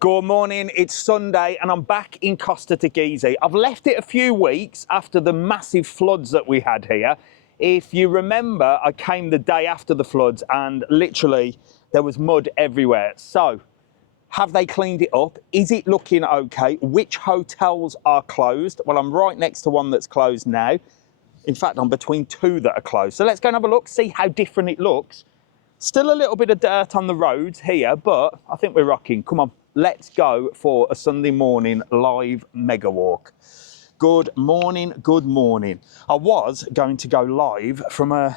Good morning, it's Sunday and I'm back in Costa Teguise. I've left it a few weeks after the massive floods that we had here. If you remember, I came the day after the floods and literally there was mud everywhere. So, have they cleaned it up? Is it looking okay? Which hotels are closed? Well, I'm right next to one that's closed now. In fact, I'm between two that are closed. So let's go and have a look, see how different it looks. Still a little bit of dirt on the roads here, but I think we're rocking. Come on, let's go for a Sunday morning live mega walk. Good morning, good morning. I was going to go live from a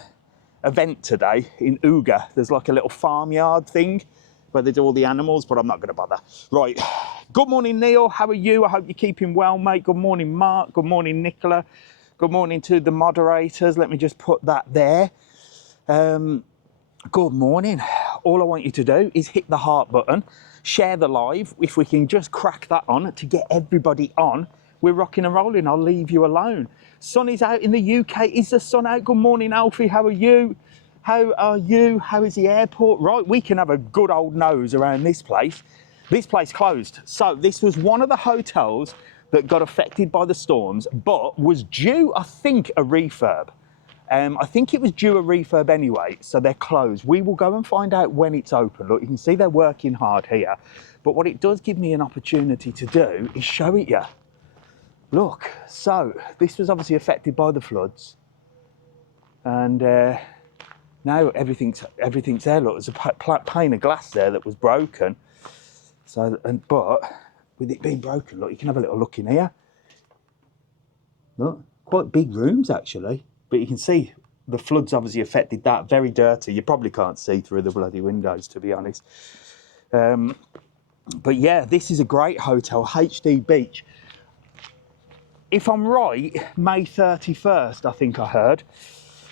event today in Uga. There's like a little farmyard thing where they do all the animals, but I'm not going to bother. Right, good morning, Neil. How are you? I hope you're keeping well, mate. Good morning, Mark. Good morning, Nicola. Good morning to the moderators. Let me just put that there. Good morning. All I want you to do is hit the heart button, share the live. If we can just crack that on to get everybody on, we're rocking and rolling. I'll leave you alone. Sun is out in the UK. Is the sun out? Good morning, Alfie. How are you? How are you? How is the airport? Right, we can have a good old nose around this place. This place closed. So this was one of the hotels that got affected by the storms, but was due, I think, a refurb. I think it was due a refurb anyway, so they're closed. We will go and find out when it's open. Look, you can see they're working hard here, but what it does give me an opportunity to do is show it you. Look, so this was obviously affected by the floods, and now everything's there. Look, there's a pane of glass there that was broken. So, but with it being broken, look, you can have a little look in here. Look, quite big rooms actually. But you can see the floods obviously affected that. Very dirty. You probably can't see through the bloody windows, to be honest. But yeah, this is a great hotel, HD Beach. If I'm right, May 31st, I think I heard.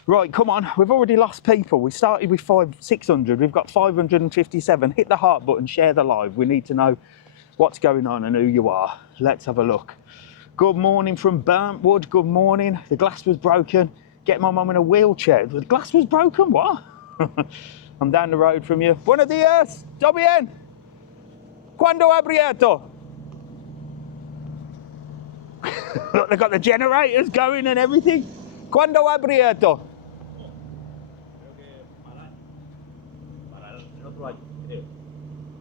Right, come on. We've already lost people. We started with 600. We've got 557. Hit the heart button, share the live. We need to know what's going on and who you are. Let's have a look. Good morning from Burntwood. Good morning. The glass was broken. Get my mum in a wheelchair. The glass was broken, what? I'm down the road from you. Buenos dias, ¿todo bien? ¿Cuándo abierto? Look, they've got the generators going and everything. ¿Cuándo abierto?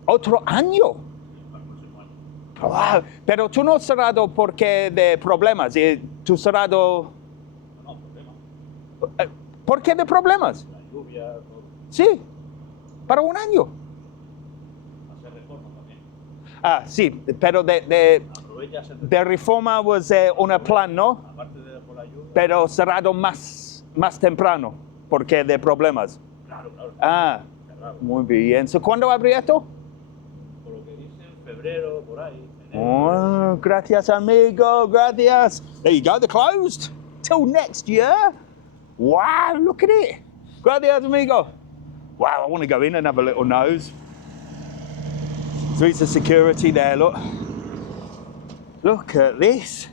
Otro año. Wow. Pero tú no has cerrado porque de problemas. Tú cerrado. ¿Por qué de problemas? La lluvia, todo. Sí, para un año. Hacer reforma también. Ah, sí, pero de reforma was un plan, ¿no? Aparte de por la lluvia. Pero cerrado más temprano, porque de problemas. Claro, claro. Ah, Cerrado. muy bien. So, ¿cuándo abre esto? Por lo que dicen, febrero, por ahí. Oh, gracias, amigo, gracias. There you go, they're closed till next year. Wow, look at it. Gracias, amigo. Wow, I want to go in and have a little nose. So it's the security there, look. Look at this.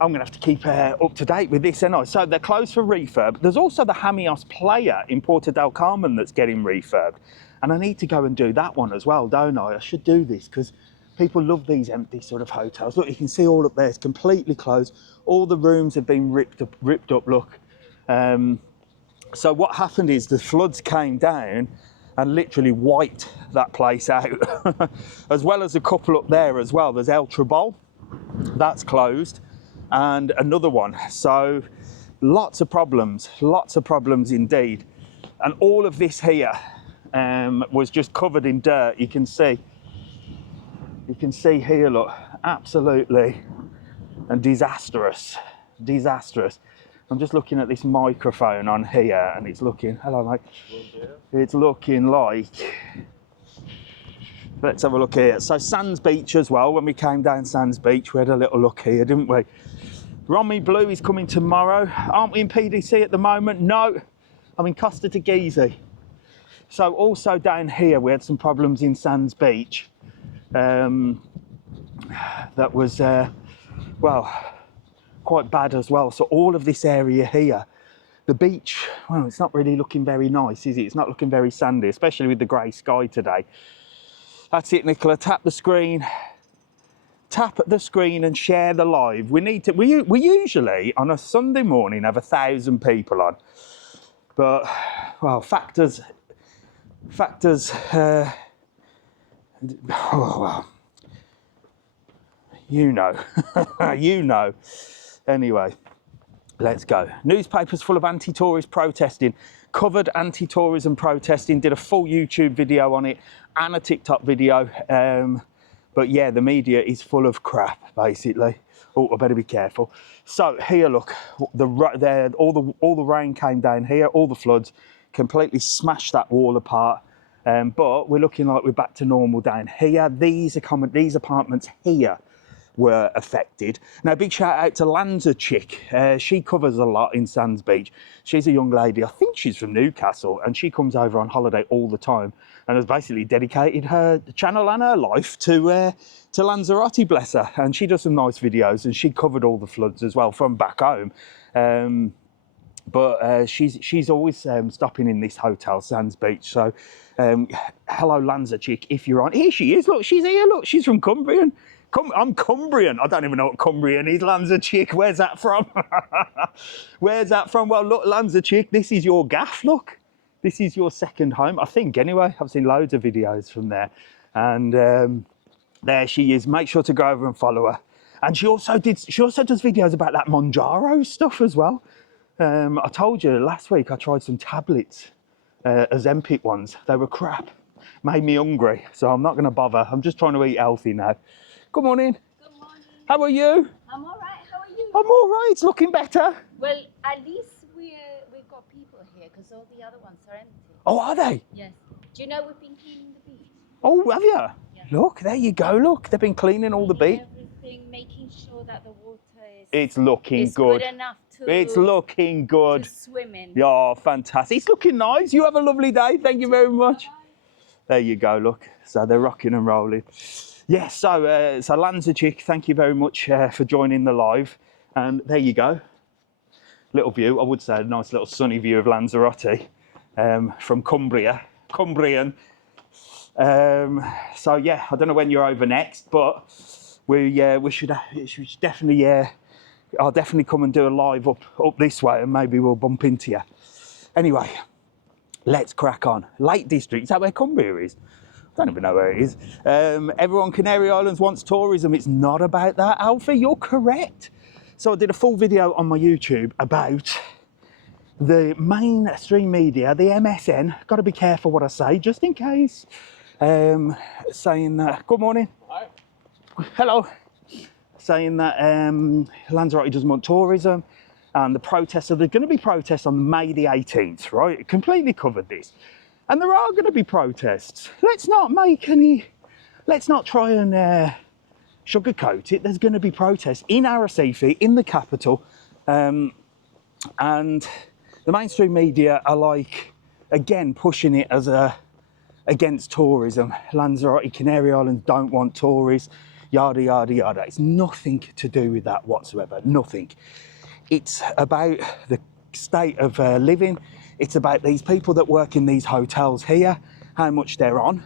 I'm going to have to keep up to date with this, ain't I? So they're closed for refurb. There's also the Hamios Playa in Porto del Carmen that's getting refurbed. And I need to go and do that one as well, don't I? I should do this because people love these empty sort of hotels. Look, you can see all up there, it's completely closed. All the rooms have been ripped up, look. So what happened is the floods came down and literally wiped that place out, as well as a couple up there as well. There's El Trebol, that's closed, and another one. So lots of problems indeed. And all of this here was just covered in dirt. You can see here, look, absolutely and disastrous. I'm just looking at this microphone on here and it's looking, hello mate, it's looking like, let's have a look here. So Sands Beach as well, when we came down Sands Beach, we had a little look here, didn't we? Romy Blue is coming tomorrow. Aren't we in PDC at the moment? No, I'm in Costa Teguise. So also down here, we had some problems in Sands Beach. That was, well, quite bad as well. So all of this area here, the beach, well, it's not really looking very nice, is it? It's not looking very sandy, especially with the grey sky today. That's it, Nicola. Tap the screen. Tap the screen and share the live. We need to. We usually on a Sunday morning have 1,000 people on, but well, factors. Oh well, you know, you know. Anyway, let's go. Newspapers full of anti-tourist protesting. Covered anti-tourism protesting. Did a full YouTube video on it and a TikTok video. But yeah, the media is full of crap, basically. Oh, I better be careful. So here, look, all the rain came down here, all the floods completely smashed that wall apart. But we're looking like we're back to normal down here. These apartments here were affected. Now, big shout out to Lanza Chick. She covers a lot in Sands Beach. She's a young lady, I think she's from Newcastle, and she comes over on holiday all the time and has basically dedicated her channel and her life to Lanzarote, bless her. And she does some nice videos, and she covered all the floods as well from back home. But she's always stopping in this hotel, Sands Beach. So hello, Lanza Chick, if you're on. Here she is, look, she's here, look, she's from Cumbrian. I'm Cumbrian. I don't even know what Cumbrian is. Lanza Chick, where's that from? Where's that from? Well, look, Lanza Chick, this is your gaff, look. This is your second home, I think, anyway. I've seen loads of videos from there. And there she is. Make sure to go over and follow her. And she also does videos about that Monjaro stuff as well. I told you last week I tried some tablets, Ozempic ones. They were crap. Made me hungry, so I'm not going to bother. I'm just trying to eat healthy now. Good morning. Good morning. How are you? I'm all right. How are you? I'm all right. It's looking better. Well, at least we've got people here because all the other ones are empty. Oh, are they? Yes. Do you know we've been cleaning the beach? Oh, have you? Yeah. Look, there you go. Look, they've been cleaning all the beach. Everything, making sure that the water It's looking is good. good enough to. It's looking good. To swim in. Yeah, fantastic. It's looking nice. You have a lovely day. Thank you very much. Bye-bye. There you go. Look, so they're rocking and rolling. Yeah. So Lanza Chick, thank you very much for joining the live. And there you go. Little view. I would say a nice little sunny view of Lanzarote from Cumbrian. So yeah, I don't know when you're over next, but we should definitely. I'll definitely come and do a live up this way, and maybe we'll bump into you. Anyway, let's crack on. Lake District, is that where Cumbria is? I don't even know where it is. Everyone, Canary Islands wants tourism. It's not about that, Alfie. You're correct. So I did a full video on my YouTube about the mainstream media, the MSN. Got to be careful what I say, just in case. Saying that. Good morning. Hi. Hello. Saying that Lanzarote doesn't want tourism, and the protests. So there's going to be protests on May the 18th, right? It completely covered this, and there are going to be protests. Let's not try and sugarcoat it. There's going to be protests in Arrecife, in the capital, and the mainstream media are like, again, pushing it as against tourism. Lanzarote, Canary Islands don't want tourists. Yada, yada, yada. It's nothing to do with that whatsoever, nothing. It's about the state of living. It's about these people that work in these hotels here, how much they're on.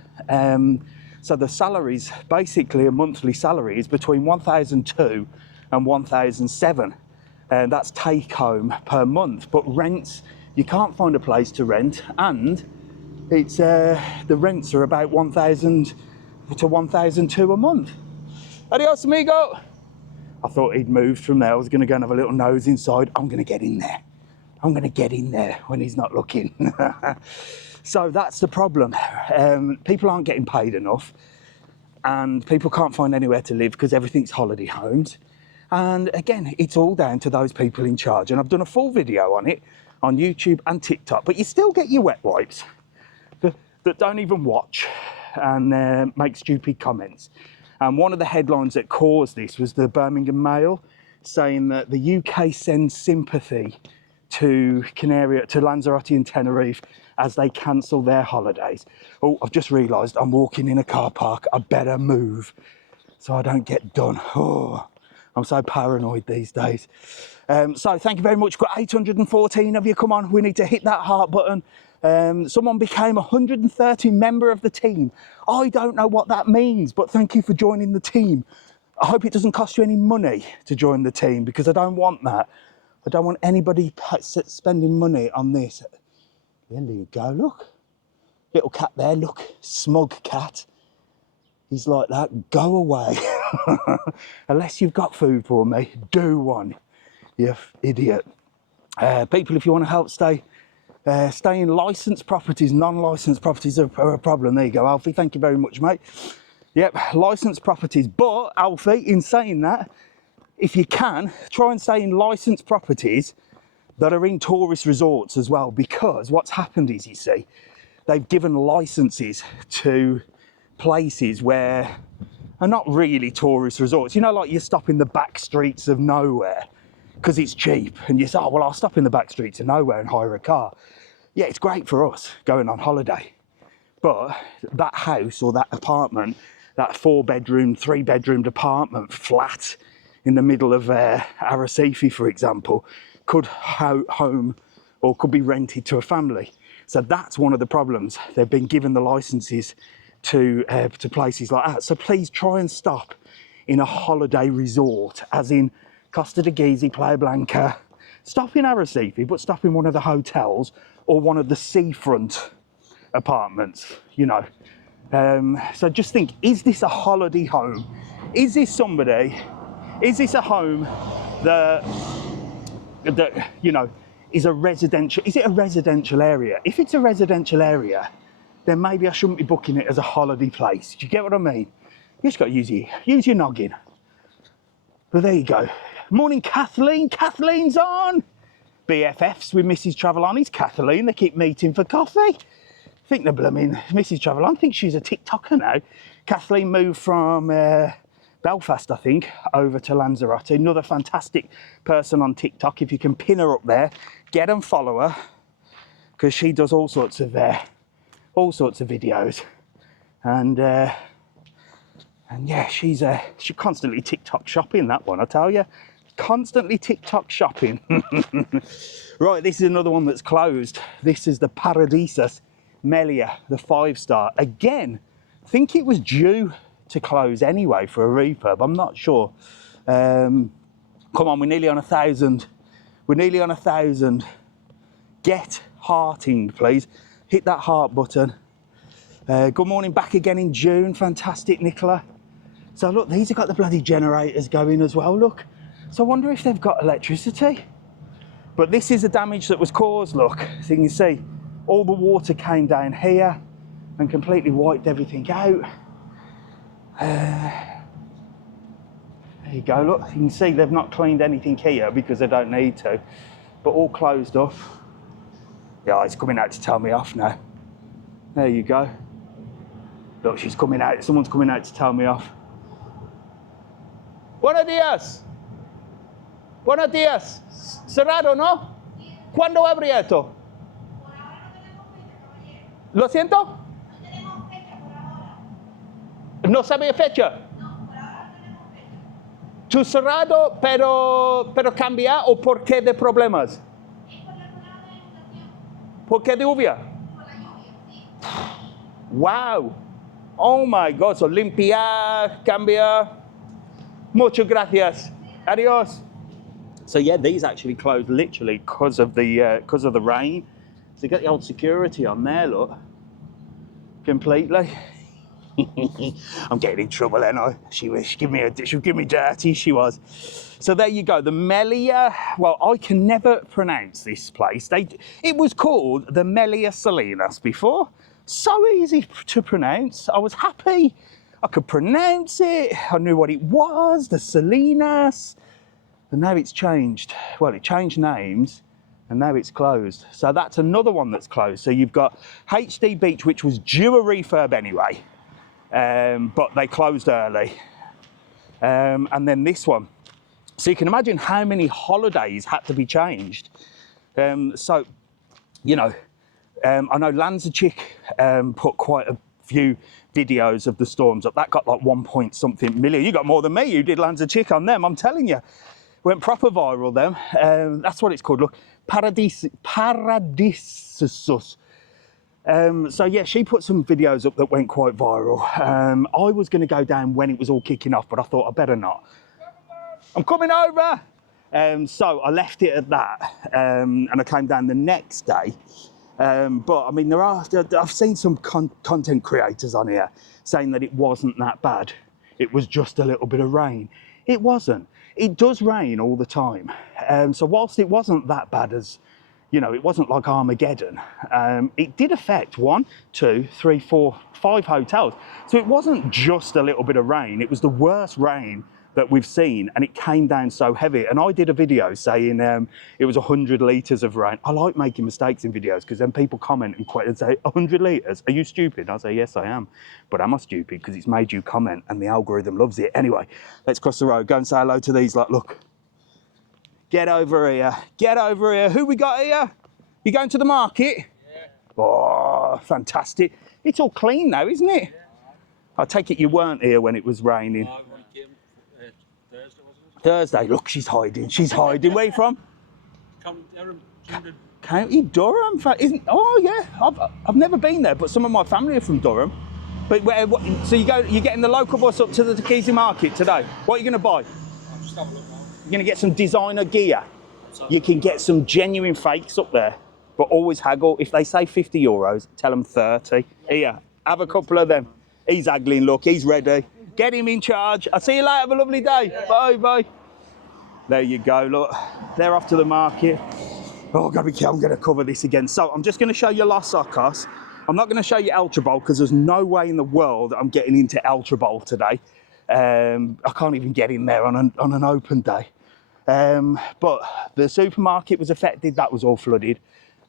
So the salaries, basically a monthly salary is between 1,002 and 1,007. And that's take home per month. But rents, you can't find a place to rent, and it's the rents are about 1,000 to 1,002 a month. Adios, amigo. I thought he'd moved from there. I was going to go and have a little nose inside. I'm going to get in there. I'm going to get in there when he's not looking. So that's the problem. People aren't getting paid enough, and people can't find anywhere to live because everything's holiday homes. And again, it's all down to those people in charge. And I've done a full video on it on YouTube and TikTok, but you still get your wet wipes that don't even watch and make stupid comments. And one of the headlines that caused this was the Birmingham Mail saying that the UK sends sympathy to Lanzarote and Tenerife as they cancel their holidays. Oh, I've just realised I'm walking in a car park. I better move so I don't get done. Oh, I'm so paranoid these days. So thank you very much. Got 814 of you. Come on, we need to hit that heart button. Someone became a 130 member of the team. I don't know what that means, but thank you for joining the team. I hope it doesn't cost you any money to join the team, because I don't want that. I don't want anybody spending money on this. There you go, look. Little cat there, look. Smug cat. He's like that. Go away. Unless you've got food for me, do one. You idiot. People, if you want to help stay in licensed properties, non-licensed properties are a problem. There you go, Alfie. Thank you very much, mate. Yep, licensed properties. But, Alfie, in saying that, if you can, try and stay in licensed properties that are in tourist resorts as well, because what's happened is, you see, they've given licenses to places where are not really tourist resorts. You know, like you stop in the back streets of nowhere because it's cheap, and you say, oh, well, I'll stop in the back streets of nowhere and hire a car. Yeah, it's great for us going on holiday. But that house or that apartment, that 4-bedroom, 3-bedroomed apartment flat in the middle of Arrecife, for example, could home or could be rented to a family. So that's one of the problems. They've been given the licenses to places like that. So please try and stop in a holiday resort, as in Costa Teguise, Playa Blanca. Stop in Arrecife, but stop in one of the hotels or one of the seafront apartments, you know. So just think, is this a holiday home? Is this a home that you know, is a residential, is it a residential area? If it's a residential area, then maybe I shouldn't be booking it as a holiday place. Do you get what I mean? You just got to use your noggin. But there you go. Morning, Kathleen. Kathleen's on. BFFs with Mrs. TravelON. It's Kathleen. They keep meeting for coffee. I think they're blooming Mrs. TravelON. I think she's a TikToker now. Kathleen moved from Belfast, I think, over to Lanzarote. Another fantastic person on TikTok. If you can pin her up there, get and follow her, because she does all sorts of videos, and yeah, she's constantly TikTok shopping. That one, I tell you, constantly TikTok shopping. Right, this is another one that's closed. This is the Paradisus Melia, the 5-star. Again, I think it was due to close anyway for a refurb. I'm not sure. Come on, we're nearly on 1,000. We're nearly on 1,000. Get hearting, please. Hit that heart button. Good morning, back again in June. Fantastic, Nicola. So look, these have got the bloody generators going as well, look. So I wonder if they've got electricity. But this is the damage that was caused, look. So you can see all the water came down here and completely wiped everything out. There you go, look. You can see they've not cleaned anything here because they don't need to. But all closed off. Yeah, it's coming out to tell me off now. There you go. Look, she's coming out. Someone's coming out to tell me off. Buenos dias. Buenos dias. Cerrado, ¿no? ¿Cuándo abre esto? ¿Lo siento? ¿No sabe fecha? ¿Tu cerrado, pero cambia o por qué de problemas? ¿Por qué de lluvia? Wow. Oh my God. So limpia, cambia. Muchas gracias. Adios. So yeah, these actually closed literally because of the rain. So you got the old security on there, look. Completely. I'm getting in trouble, ain't I? She'll give me dirty, she was. So there you go, the Melia, well, I can never pronounce this place. It was called the Melia Salinas before. So easy to pronounce. I was happy I could pronounce it. I knew what it was, the Salinas. And now it's changed. Well, it changed names and now it's closed. So that's another one that's closed. So you've got HD Beach, which was due a refurb anyway. But they closed early. And then this one. So you can imagine how many holidays had to be changed. So, you know, I know Lanzarote put quite a few videos of the storms up. That got like 1 point something million. You got more than me. You did Lanzarote on them, I'm telling you. Went proper viral them. That's what it's called. Look, Paradisus. So yeah, she put some videos up that went quite viral. I was going to go down when it was all kicking off, but I thought I better not. I'm coming over. So I left it at that, and I came down the next day. But I mean, I've seen some content creators on here saying that it wasn't that bad. It was just a little bit of rain. It wasn't. It does rain all the time. So whilst it wasn't that bad as, you know, it wasn't like Armageddon, it did affect 1, 2, 3, 4, 5 hotels. So it wasn't just a little bit of rain. It was the worst rain that we've seen, and it came down so heavy. And I did a video saying it was 100 litres of rain. I like making mistakes in videos because then people comment and say, 100 litres? Are you stupid? I say, yes, I am. But am I stupid? Because it's made you comment and the algorithm loves it. Anyway, let's cross the road. Go and say hello to these. Like, look. Get over here. Get over here. Who we got here? You going to the market? Yeah. Oh, fantastic. It's all clean now, isn't it? Yeah. I take it you weren't here when it was raining. Thursday, wasn't it? Thursday. Look, she's hiding. She's hiding. Where are you from? County Durham. Oh yeah, I've never been there, but some of my family are from Durham. But so you're getting the local bus up to the Teguise market today. What are you going to buy? I'll just have a look now. You're going to get some designer gear. You can get some genuine fakes up there, but always haggle. If they say €50, tell them 30. Here, have a couple of them. He's haggling. Look, he's ready. Get him in charge. I'll see you later. Have a lovely day. Bye, bye. There you go. Look, they're off to the market. Oh, God, I'm going to cover this again. So I'm just going to show you Los Socos. I'm not going to show you El Trebol because there's no way in the world I'm getting into El Trebol today. I can't even get in there on an open day. But the supermarket was affected. That was all flooded.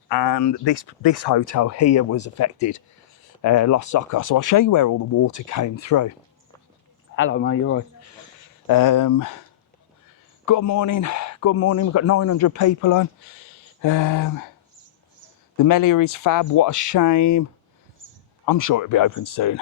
And this hotel here was affected. Los Socos. So I'll show you where all the water came through. Hello, mate, you're right. Good morning. Good morning. We've got 900 people on. The Melia is fab. What a shame. I'm sure it'll be open soon.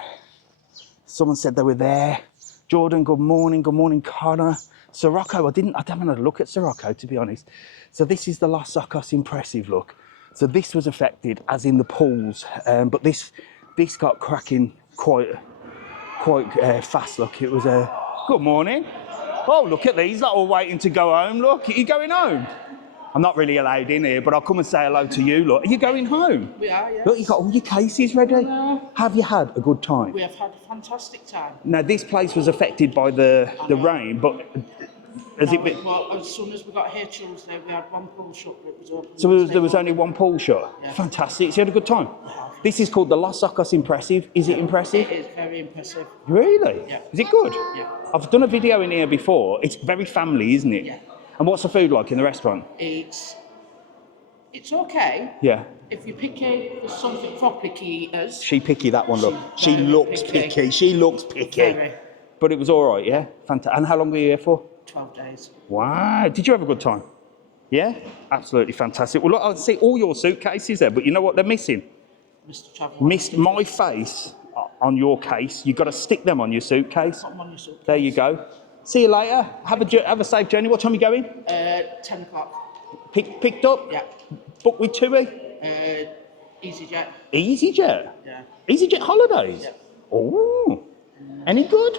Someone said they were there. Jordan, good morning. Good morning, Connor. Sirocco, I haven't had a look at Sirocco, to be honest. So this is the Los Socos impressive look. So this was affected, as in the pools, but this got cracking quite fast. Look, it was a good morning. Oh, look at these, they're all waiting to go home. Look, are you going home? I'm not really allowed in here, but I'll come and say hello to you. Look, are you going home? We are, yes. Look, you got all your cases ready. No. Have you had a good time? We have had a fantastic time. Now, this place was affected by the rain, but has it been? Well, as soon as we got here Tuesday, we had one pool shut, but it was open. So there was only one pool shut? Yeah. Fantastic. So you had a good time? This is called the Los Socos Impressive. Is it impressive? It is very impressive. Really? Yeah. Is it good? Yeah. I've done a video in here before. It's very family, isn't it? Yeah. And what's the food like in the restaurant? It's okay. Yeah. If you're picky for something for picky eaters. She picky, that one, look. She very looks picky. picky. She looks picky. Very. But it was all right, yeah? Fantastic. And how long were you here for? 12 days. Wow. Did you have a good time? Yeah? Absolutely fantastic. Well, look, I see all your suitcases there, but you know what they're missing? Mr. TravelON. Missed my face on your case. You've got to stick them on your suitcase. Put them on your suitcase. There you go. See you later. Have a safe journey. What time are you going? 10 o'clock. Picked up? Yeah. Booked with TUI? EasyJet. EasyJet? Yeah. EasyJet holidays? Yeah. Oh. Any good?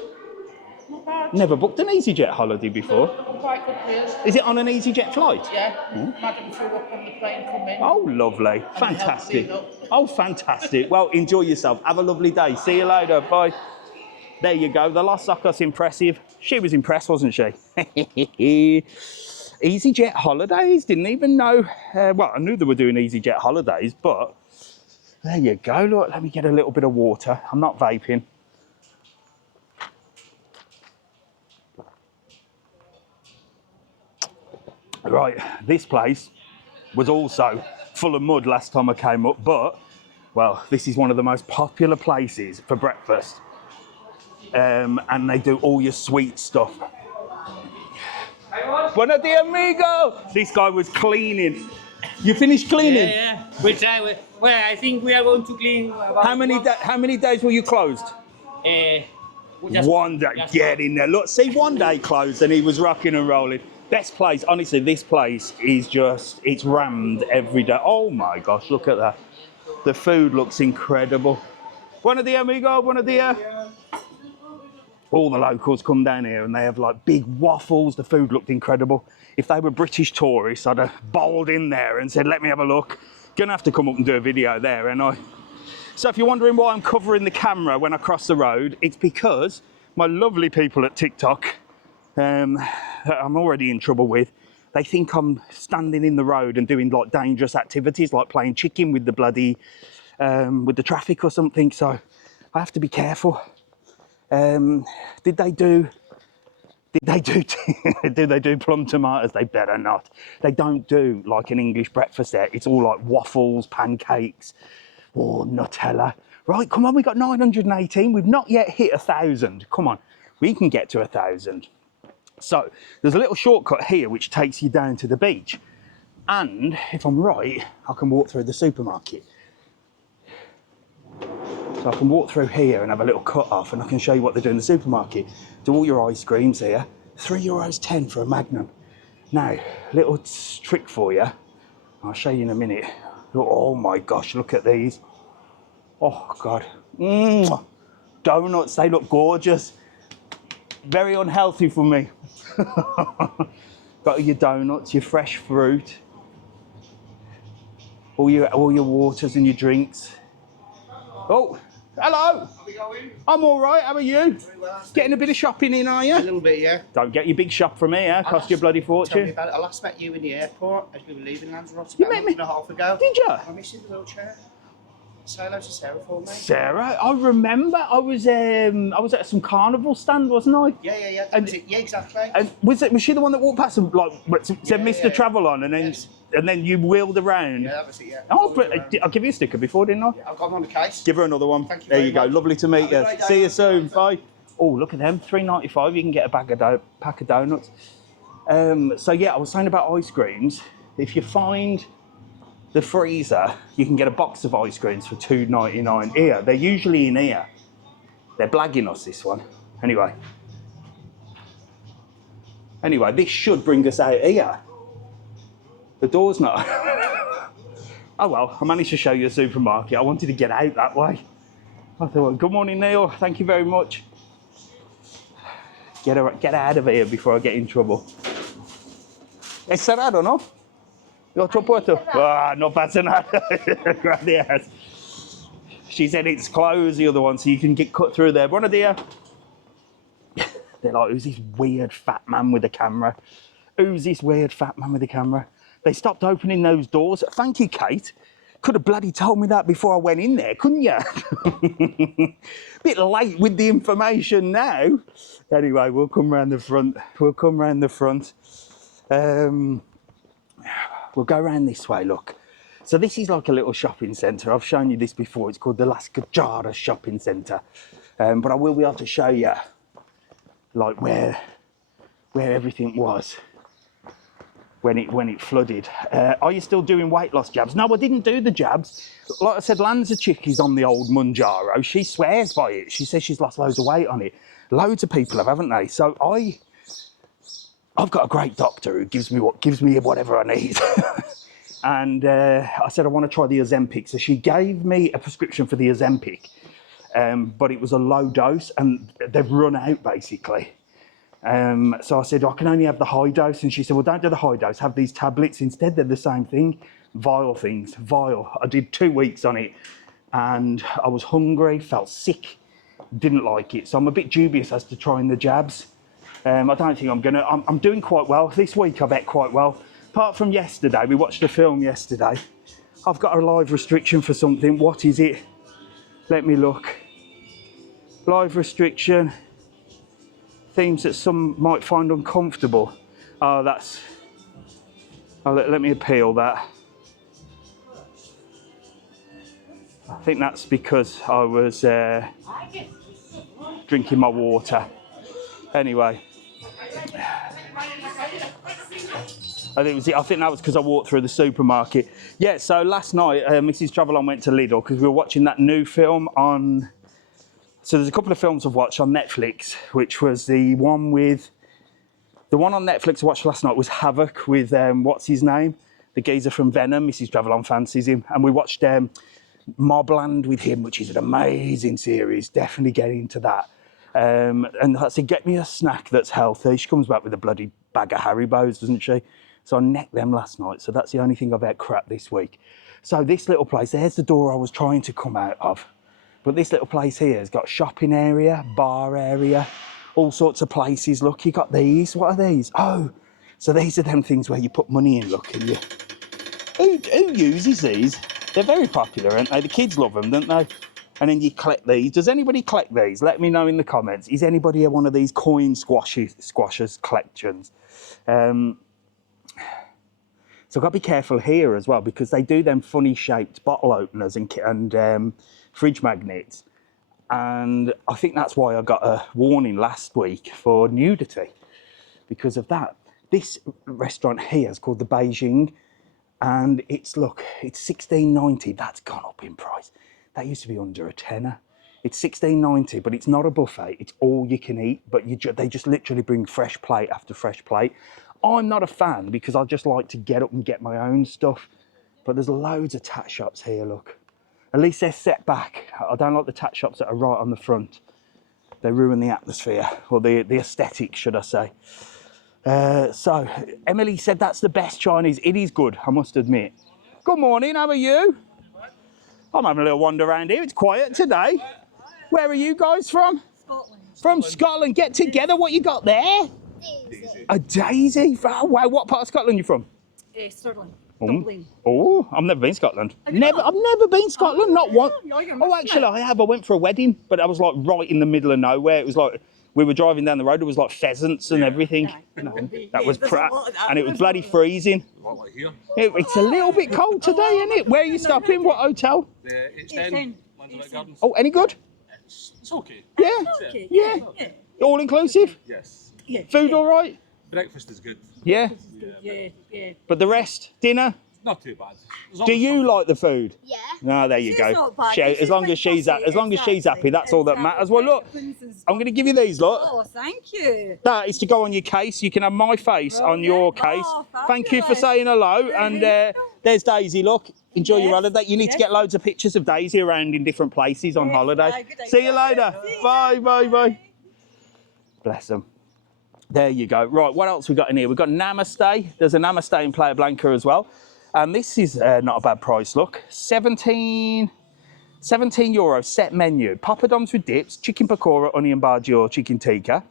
Not bad. Never booked an EasyJet holiday before. Quite good players. Is it on an EasyJet flight? Yeah. Madam flew up on the plane coming. Oh, lovely. Fantastic. Oh, fantastic. Well, enjoy yourself. Have a lovely day. See you later. Bye. There you go. The Los Socos impressive. She was impressed, wasn't she? EasyJet holidays. Didn't even know. Well, I knew they were doing EasyJet holidays, but there you go. Look, let me get a little bit of water. I'm not vaping. Right, this place was also full of mud last time I came up, but, well, this is one of the most popular places for breakfast. And they do all your sweet stuff. Buenos dias, amigo! This guy was cleaning. You finished cleaning? Yeah. We'll try. Well, I think we are going to clean about How many days were you closed? One day. Get in there. Look, see, one day closed and he was rocking and rolling. Best place, honestly, this place is just, it's rammed every day. Oh my gosh, look at that. The food looks incredible. Buenos dias, amigo. Buenos dias. All the locals come down here and they have like big waffles. The food looked incredible. If they were British tourists, I'd have bowled in there and said, let me have a look. Gonna have to come up and do a video there, ain't I? So if you're wondering why I'm covering the camera when I cross the road, it's because my lovely people at TikTok, that I'm already in trouble with, they think I'm standing in the road and doing like dangerous activities, like playing chicken with the bloody, with the traffic or something. So I have to be careful. Did they do plum tomatoes? They better not. They don't do like an English breakfast there. It's all like waffles, pancakes, or Nutella. Right, come on, we got 918. We've not yet hit 1,000. Come on, we can get to 1,000. So there's a little shortcut here which takes you down to the beach. And if I'm right, I can walk through the supermarket. So I can walk through here and have a little cut off and I can show you what they do in the supermarket. Do all your ice creams here. €3.10 for a Magnum. Now, little trick for you. I'll show you in a minute. Oh my gosh, look at these. Oh God. Donuts, they look gorgeous. Very unhealthy for me. Got your donuts, your fresh fruit, all your waters and your drinks. Oh, hello. How we going? I'm all right. How are you? Very well. Getting a bit of shopping in, are you? A little bit, yeah. Don't get your big shop from here. Cost you a bloody Tell me fortune. about it. I last met you in the airport as we were leaving Lanzarote You about met a me? month and a half ago. Did you? I missed you in the wheelchair. Say hello to Sarah for me. Sarah, I remember. I was at some carnival stand, wasn't I? Yeah. And- Was it? Yeah, exactly. And was she the one that walked past and like said Yeah, Mr. yeah. TravelON and then Yes. and then you wheeled around? Yeah, that was it, yeah. Oh, but I'll give you a sticker before, didn't I? Yeah, I've got them on the case. Give her another one. Thank you There very you go. much. Lovely to meet Have a you. great day. See you soon. Bye. Oh, look at them. $3.95. You can get a pack of donuts. So yeah, I was saying about ice creams. If you find the freezer, you can get a box of ice creams for $2.99 here. They're usually in here. They're blagging us, this one. Anyway, this should bring us out here. The door's not. Oh well, I managed to show you a supermarket. I wanted to get out that way. I thought, good morning, Neil. Thank you very much. Get out of here before I get in trouble. ¿Es cerrado, no? ¿Lo otro puerto? Ah, no pasa nada. Gracias. She said it's closed, the other one, so you can get cut through there. Buenos dias. They're like, who's this weird fat man with a camera? Who's this weird fat man with a camera? They stopped opening those doors. Thank you, Kate. Could have bloody told me that before I went in there, couldn't you? Bit late with the information now. Anyway, we'll come round the front. We'll go around this way, look. So this is like a little shopping centre. I've shown you this before. It's called the Las Cajadas Shopping Centre. But I will be able to show you like where everything was when it flooded. Are you still doing weight loss jabs? No, I didn't do the jabs. Like I said, Lanza Chick is on the old Manjaro. She swears by it. She says she's lost loads of weight on it. Loads of people have, haven't they? So I've got a great doctor who gives me whatever I need. And I said, I want to try the Ozempic. So she gave me a prescription for the Ozempic, but it was a low dose and they've run out basically. So I said, I can only have the high dose. And she said, well, don't do the high dose, have these tablets instead. They're the same thing. Vile. I did 2 weeks on it and I was hungry, felt sick, didn't like it. So I'm a bit dubious as to trying the jabs. I don't think I'm doing quite well. This week I bet quite well. Apart from yesterday, we watched a film yesterday. I've got a live restriction for something. What is it? Let me look. Live restriction. Themes that some might find uncomfortable. Oh, that's... Oh, let me appeal that. I think that's because I was drinking my water. Anyway. I think that was because I walked through the supermarket. Yeah, so last night, Mrs. TravelON went to Lidl because we were watching that new film on... So there's a couple of films I've watched on Netflix, which was the one on Netflix I watched last night was Havoc with, what's his name? The geezer from Venom. Mrs. TravelON fancies him. And we watched Mobland with him, which is an amazing series. Definitely get into that. And I said, get me a snack that's healthy. She comes back with a bloody bag of Haribos, doesn't she? So I necked them last night. So that's the only thing I've had crap this week. So this little place, there's the door I was trying to come out of. But this little place here has got shopping area, bar area, all sorts of places. Look, you got these. What are these? Oh, so these are them things where you put money in, look. And you... Who uses these? They're very popular, aren't they? The kids love them, don't they? And then you collect these. Does anybody collect these? Let me know in the comments. Is anybody at one of these coin squashers collections? So I've got to be careful here as well, because they do them funny shaped bottle openers and fridge magnets. And I think that's why I got a warning last week for nudity, because of that. This restaurant here is called the Beijing, and it's $16.90. That's gone up in price. That used to be under a tenner. It's $16.90, but it's not a buffet. It's all you can eat, but they just literally bring fresh plate after fresh plate. I'm not a fan because I just like to get up and get my own stuff. But there's loads of tat shops here, look. At least they're set back. I don't like the tat shops that are right on the front. They ruin the atmosphere, or the aesthetic, should I say. So, Emily said that's the best Chinese. It is good, I must admit. Good morning, how are you? I'm having a little wander around here. It's quiet today. Where are you guys from? Scotland. From Scotland. Get together. What you got there? Daisy. A daisy. Oh, wow. What part of Scotland are you from? Stirling. Dublin. Oh, I've never been Scotland. Have you not? I've never been Scotland. Not one. No, you're Oh, missing actually, it. I have. I went for a wedding, but I was like right in the middle of nowhere. It was like we were driving down the road. There was like pheasants and everything. That was and it was bloody freezing. What, like here? It's a little bit cold today, isn't it? Where are you stopping? What hotel? It's 10. Lanzarote Gardens. Oh, any good? It's okay. Yeah. Okay. Yeah. All inclusive. Yes. Yeah. Food all right? Breakfast is good. Yeah. Yeah. But the rest, dinner. Not too bad. Do you like the food? Yeah. No, there you She's go. not bad. As long as she's happy, that's all that matters. Well, look, I'm going to give you these. Look, Oh, thank you. that is to go on your case. You can have my face on your case. Oh, Thank you for fabulous. saying hello. And there's Daisy. Look, enjoy your Yes, holiday. You need to yes. get loads of pictures of Daisy around in different places on Yes, holiday. good See you idea. later. See ya. Bye. Bless them. There you go. Right, what else we got in here? We've got Namaste. There's a Namaste in Playa Blanca as well. And this is not a bad price, look. 17 euro set menu. Papadums with dips, chicken pakora, onion bhaji or chicken tikka,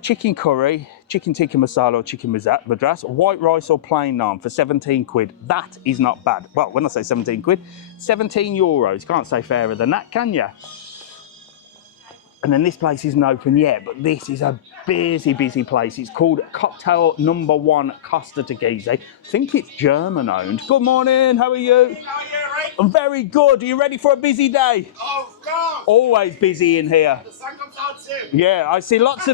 chicken curry, chicken tikka masala or chicken madras, white rice or plain naan for 17 quid. That is not bad. Well, when I say 17 quid, 17 euros. Can't say fairer than that, can you? And then this place isn't open yet, but this is a busy place. It's called Cocktail Number 1 Costa Teguise. I think it's German owned. Good morning, how are you? I'm very good. Are you ready for a busy day? Oh, of course. Always busy in here. The sun comes out soon. Yeah, I see lots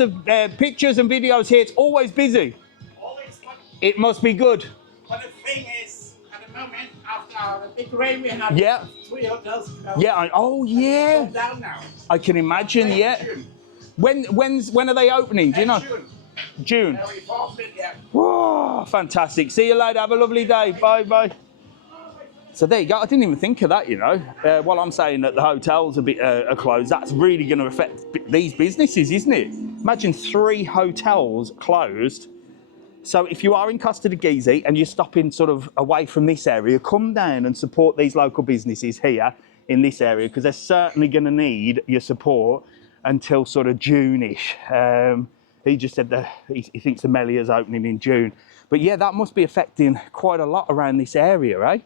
of pictures and videos here. It's always busy. Always fun. It must be good. But the thing is, at the moment, after the big rain, we have Yeah. 3 hotels. Yeah. Oh, yeah. Down now. I can imagine. Yeah. June. When are they opening? Do you know? June. June. Yeah, we forced it, yeah. Whoa, fantastic. See you later. Have a lovely day. Bye. So there you go. I didn't even think of that, you know. While I'm saying that the hotels are closed, that's really going to affect these businesses, isn't it? Imagine 3 hotels closed. So if you are in Costa Teguise and you're stopping sort of away from this area, come down and support these local businesses here in this area, because they're certainly going to need your support until sort of June-ish. He just said that he thinks the Melia's opening in June. But yeah, that must be affecting quite a lot around this area, eh?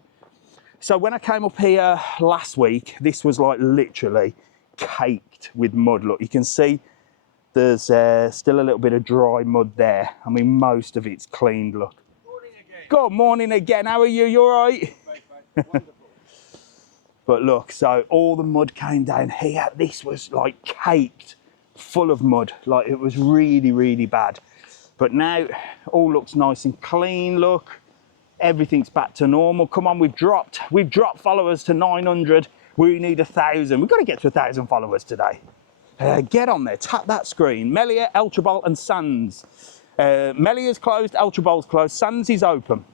So when I came up here last week, this was like literally caked with mud. Look, you can see there's still a little bit of dry mud there. I mean, most of it's cleaned, look. Good morning again. How are you? You all right? Wonderful. But look, so all the mud came down here. This was like caked, full of mud. Like it was really bad. But now all looks nice and clean, look. Everything's back to normal. Come on, we've dropped followers to 900. We need 1,000. We've got to get to 1,000 followers today. Get on there, tap that screen. Melia, El Trebol and Sands. Melia's closed, El Trebol's closed, Sands is open.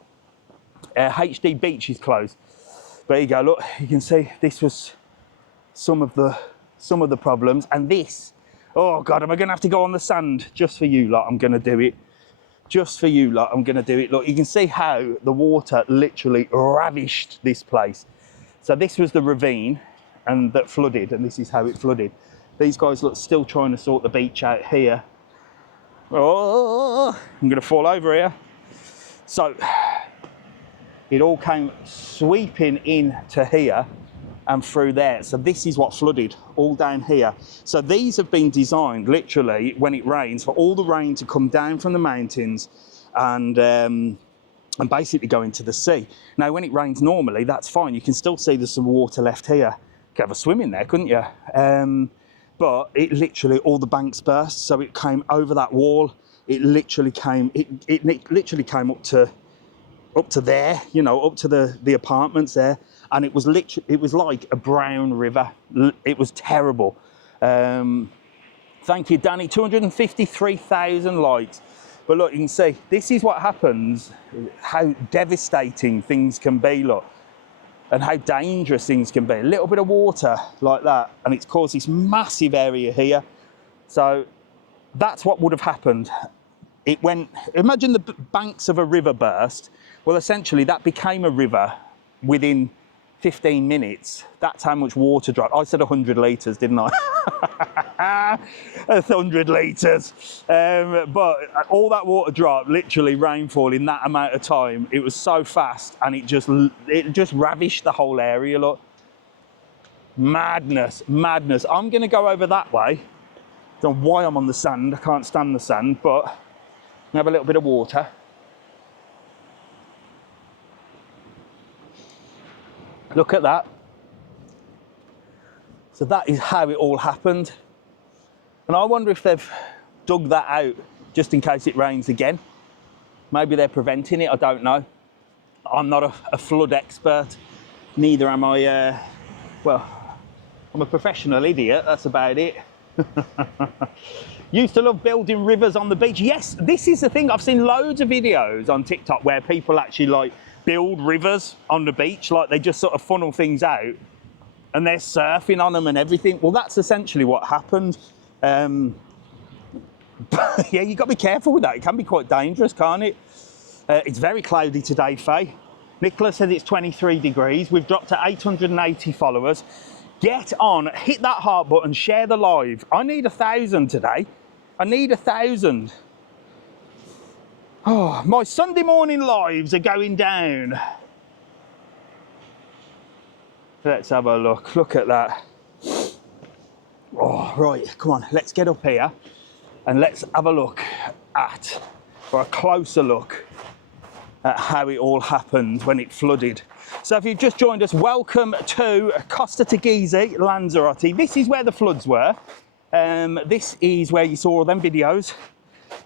HD Beach is closed. There you go, look, you can see this was some of the problems. And this, oh God, am I gonna have to go on the sand? Just for you lot, I'm gonna do it. Just for you lot, I'm gonna do it. Look, you can see how the water literally ravished this place. So this was the ravine and that flooded, and this is how it flooded. These guys look still trying to sort the beach out here. Oh, I'm gonna fall over here. So it all came sweeping into here and through there. So this is what flooded all down here. So these have been designed literally when it rains for all the rain to come down from the mountains and basically go into the sea. Now, when it rains normally, that's fine. You can still see there's some water left here. You could have a swim in there, couldn't you? But it literally, all the banks burst. So it came over that wall. It literally came, it literally came up to there, you know, up to the apartments there. And it was literally, it was like a brown river. It was terrible. Thank you, Danny. 253,000 likes. But look, you can see, this is what happens, how devastating things can be, look, and how dangerous things can be. A little bit of water like that, and it's caused this massive area here. So that's what would have happened. It went, imagine the banks of a river burst. Well, essentially that became a river within 15 minutes. That's how much water dropped. I said 100 litres, didn't I? 100 litres. But all that water dropped, literally rainfall in that amount of time. It was so fast, and it just ravished the whole area, look. Madness, madness. I'm gonna go over that way. Don't know why I'm on the sand, I can't stand the sand, but I'm gonna have a little bit of water. Look at that. So that is how it all happened. And I wonder if they've dug that out just in case it rains again. Maybe they're preventing it, I don't know. I'm not a flood expert, neither am I, well, I'm a professional idiot, that's about it. Used to love building rivers on the beach. Yes, this is the thing, I've seen loads of videos on TikTok where people actually like build rivers on the beach, like they just sort of funnel things out and they're surfing on them and everything. Well, that's essentially what happened. But yeah, you've got to be careful with that. It can be quite dangerous, can't it? It's very cloudy today, Faye. Nicola says it's 23 degrees. We've dropped to 880 followers. Get on, hit that heart button, share the live. I need 1,000 today. I need 1,000. Oh, my Sunday morning lives are going down. Let's have a look. Look at that. Oh, right, come on, let's get up here and let's have a look at, or a closer look at how it all happened when it flooded. So if you've just joined us, welcome to Costa Teguise Lanzarote. This is where the floods were. This is where you saw all them videos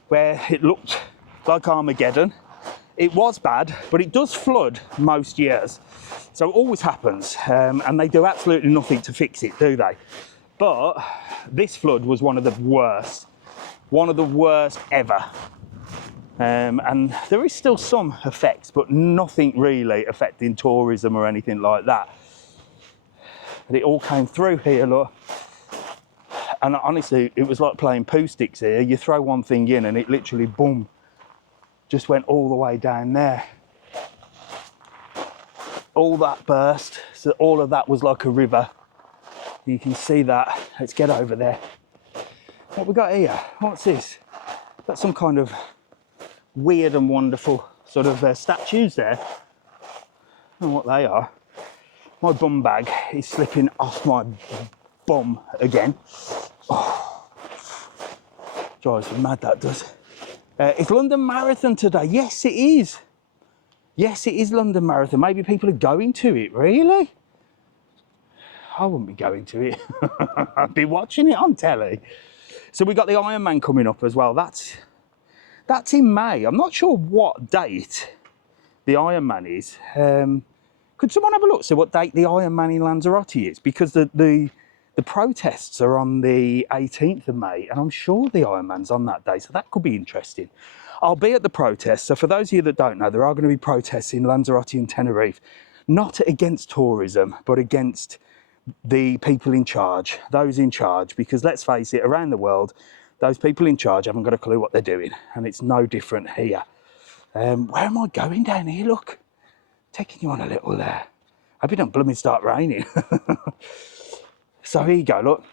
where it looked like Armageddon. It was bad, but it does flood most years. So it always happens, and they do absolutely nothing to fix it, do they? But this flood was one of the worst ever. And there is still some effects, but nothing really affecting tourism or anything like that. But it all came through here, look. And honestly, it was like playing poo sticks here. You throw one thing in and it literally, boom, just went all the way down there. All that burst, so all of that was like a river. You can see that. Let's get over there. What we got here? What's this? Got some kind of weird and wonderful sort of statues there. I don't know what they are. My bum bag is slipping off my bum again. Oh, drives me mad, that does. It's London Marathon today. Yes, it is. Yes, it is London Marathon. Maybe people are going to it. Really? I wouldn't be going to it. I'd be watching it on telly. So we got the Ironman coming up as well. That's in May. I'm not sure what date the Ironman is. Could someone have a look, see what date the Ironman in Lanzarote is? Because the protests are on the 18th of May, and I'm sure the Ironman's on that day, so that could be interesting. I'll be at the protest. So for those of you that don't know, there are going to be protests in Lanzarote and Tenerife not against tourism, but against the people in charge, those in charge, because let's face it, around the world, those people in charge haven't got a clue what they're doing, and it's no different here. Where am I going down here? Look, taking you on a little there. Hope it don't blooming start raining. So here you go, look.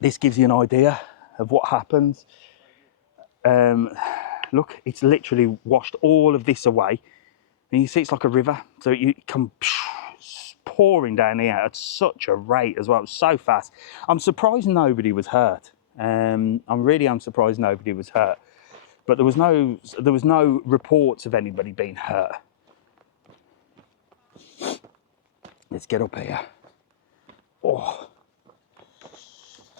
This gives you an idea of what happens. Look, it's literally washed all of this away. And you see it's like a river, so you come pouring down here at such a rate as well. It was so fast. I'm surprised nobody was hurt. I'm surprised nobody was hurt. But there was no reports of anybody being hurt. Let's get up here. Oh,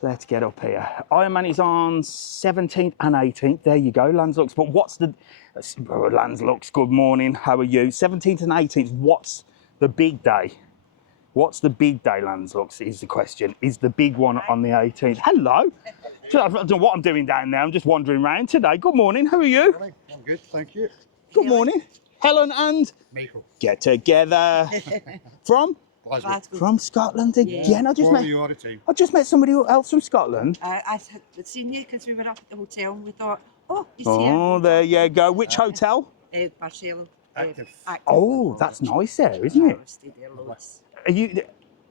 let's get up here. Ironman is on 17th and 18th. There you go, Landslooks. But what's the Landslooks? Good morning. How are you? 17th and 18th. What's the big day? What's the big day, Landslooks? Is the question. Is the big one on the 18th? Hello. I don't know what I'm doing down there. I'm just wandering around today. Good morning. How are you? I'm good, thank you. Good morning. Helen and Michael. get together. From? Glasgow. From Scotland again. I just met somebody else from Scotland. I had seen you because we were up at the hotel and we thought, oh, he's Oh, there you go. Which hotel? here. Barcelona. Active. Oh, that's nice there, isn't it? I stayed there loads. Are you?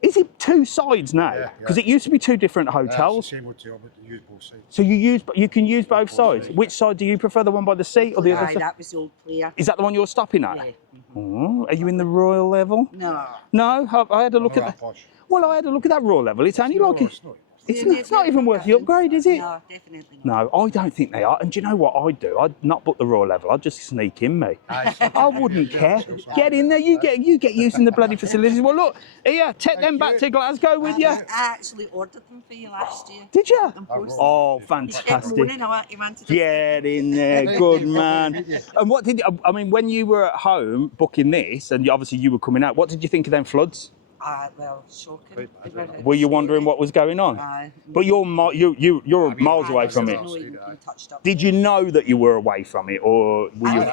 Is it two sides now? Yeah, Because yeah. it used to be two different It's the hotels. same hotel, but you use both sides. So you can use both sides. Which side do you prefer? The one by the sea or the other Aye, side? that was the old player. Is that the one you're stopping at? Yeah. Oh, are you in the Royal level? No. No, I had a look Not at that that. posh. Well, I had a look at that Royal level. It's only like It's not. it's not even worth the upgrade, is it? No, definitely not. No, I don't think they are. And do you know what I'd do? I'd not book the Royal level. I'd just sneak in, me. I wouldn't care. Get in there. You get using the bloody facilities. Well, look, here, take them back to Glasgow with you. I actually ordered them for you last year. Did you? And posted Oh, them. He kept fantastic. moaning, he wanted to Get in there, good man. And what did I mean when you were at home booking this, and obviously you were coming out? What did you think of them floods? well, shocking. Were you wondering what was going on? Aye. But you're miles away from it. Did you know that you were away from it, or were you?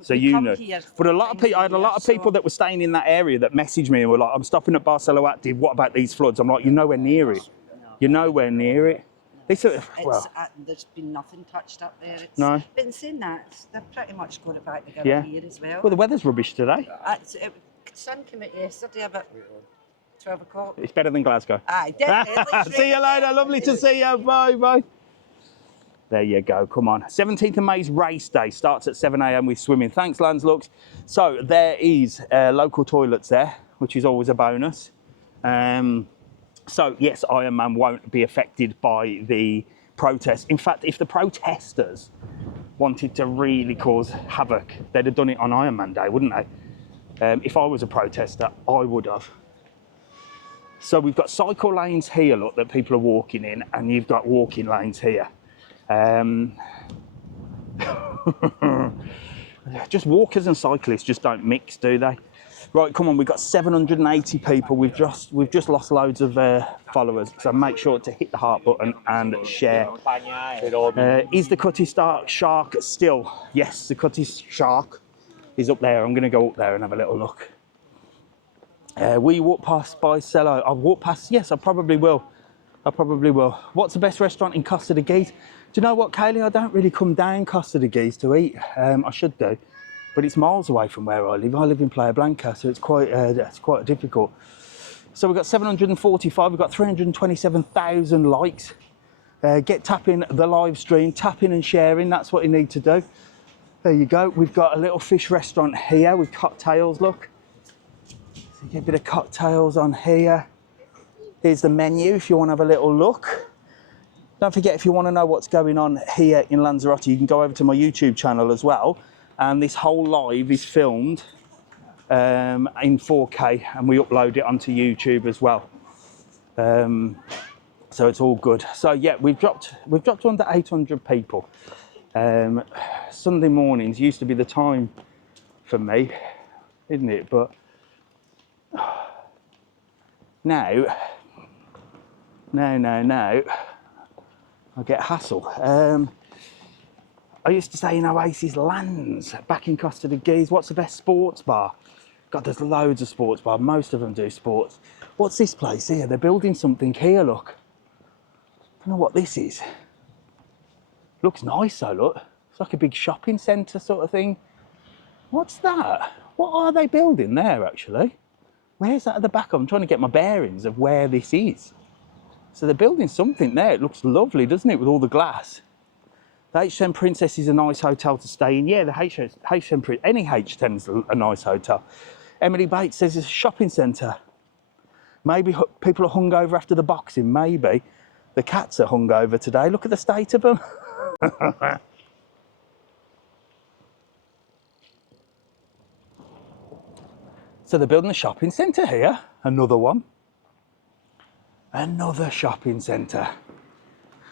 So you know. But a lot of people, I had a lot of people that were staying in that area that messaged me and were like, "I'm stopping at Barcelona Active. What about these floods?" I'm like, "You're nowhere near it. You're nowhere near it." They said, "Well, There's been nothing touched up there. It's No. been saying that. They've pretty much got it back together Yeah. here as well. well, the weather's rubbish today. Sun came out yesterday about 12 o'clock. It's better than Glasgow." Aye, definitely. See you later. Lovely to see you. Bye, bye. There you go. Come on. 17th of May's race day starts at 7 a.m. with swimming. Thanks, Landslooks. So there is local toilets there, which is always a bonus. So yes, Ironman won't be affected by the protest. In fact, if the protesters wanted to really cause havoc, they'd have done it on Ironman Day, wouldn't they? If I was a protester, I would have. So we've got cycle lanes here, look, that people are walking in, and you've got walking lanes here. Just walkers and cyclists just don't mix, do they? Right, come on, we've got 780 people. We've just lost loads of followers, so make sure to hit the heart button and share. Is the Cutty Shark still? Yes, the Cutty Shark is up there. I'm going to go up there and have a little look. Will you walk past by Cello? I'll walk past, yes, I probably will. What's the best restaurant in Costa Teguise? Do you know what, Kaylee? I don't really come down Costa Teguise to eat. I should do, but it's miles away from where I live. I live in Playa Blanca, so it's quite difficult. So we've got 745, we've got 327,000 likes. Get tapping the live stream, tapping and sharing, that's what you need to do. There you go. We've got a little fish restaurant here with cocktails, look. So you get a bit of cocktails on here. Here's the menu if you want to have a little look. Don't forget, if you want to know what's going on here in Lanzarote, you can go over to my YouTube channel as well. And this whole live is filmed in 4K, and we upload it onto YouTube as well. So it's all good. So yeah, we've dropped under 800 people. Sunday mornings used to be the time for me, isn't it? But now, I get hassle. I used to stay in Oasis Lands back in Costa Teguise. What's the best sports bar? God, there's loads of sports bars. Most of them do sports. What's this place here? They're building something here, look. I don't know what this is. Looks nice though, look. It's like a big shopping centre sort of thing. What's that? What are they building there, actually? Where's that at the back? I'm trying to get my bearings of where this is. So they're building something there. It looks lovely, doesn't it, with all the glass? The H10 Princess is a nice hotel to stay in. Yeah, the H10 any H10 is a nice hotel. Emily Bates says it's a shopping centre. Maybe people are hungover after the boxing, maybe. The cats are hungover today. Look at the state of them. So they're building a shopping centre here. Another one. Another shopping centre.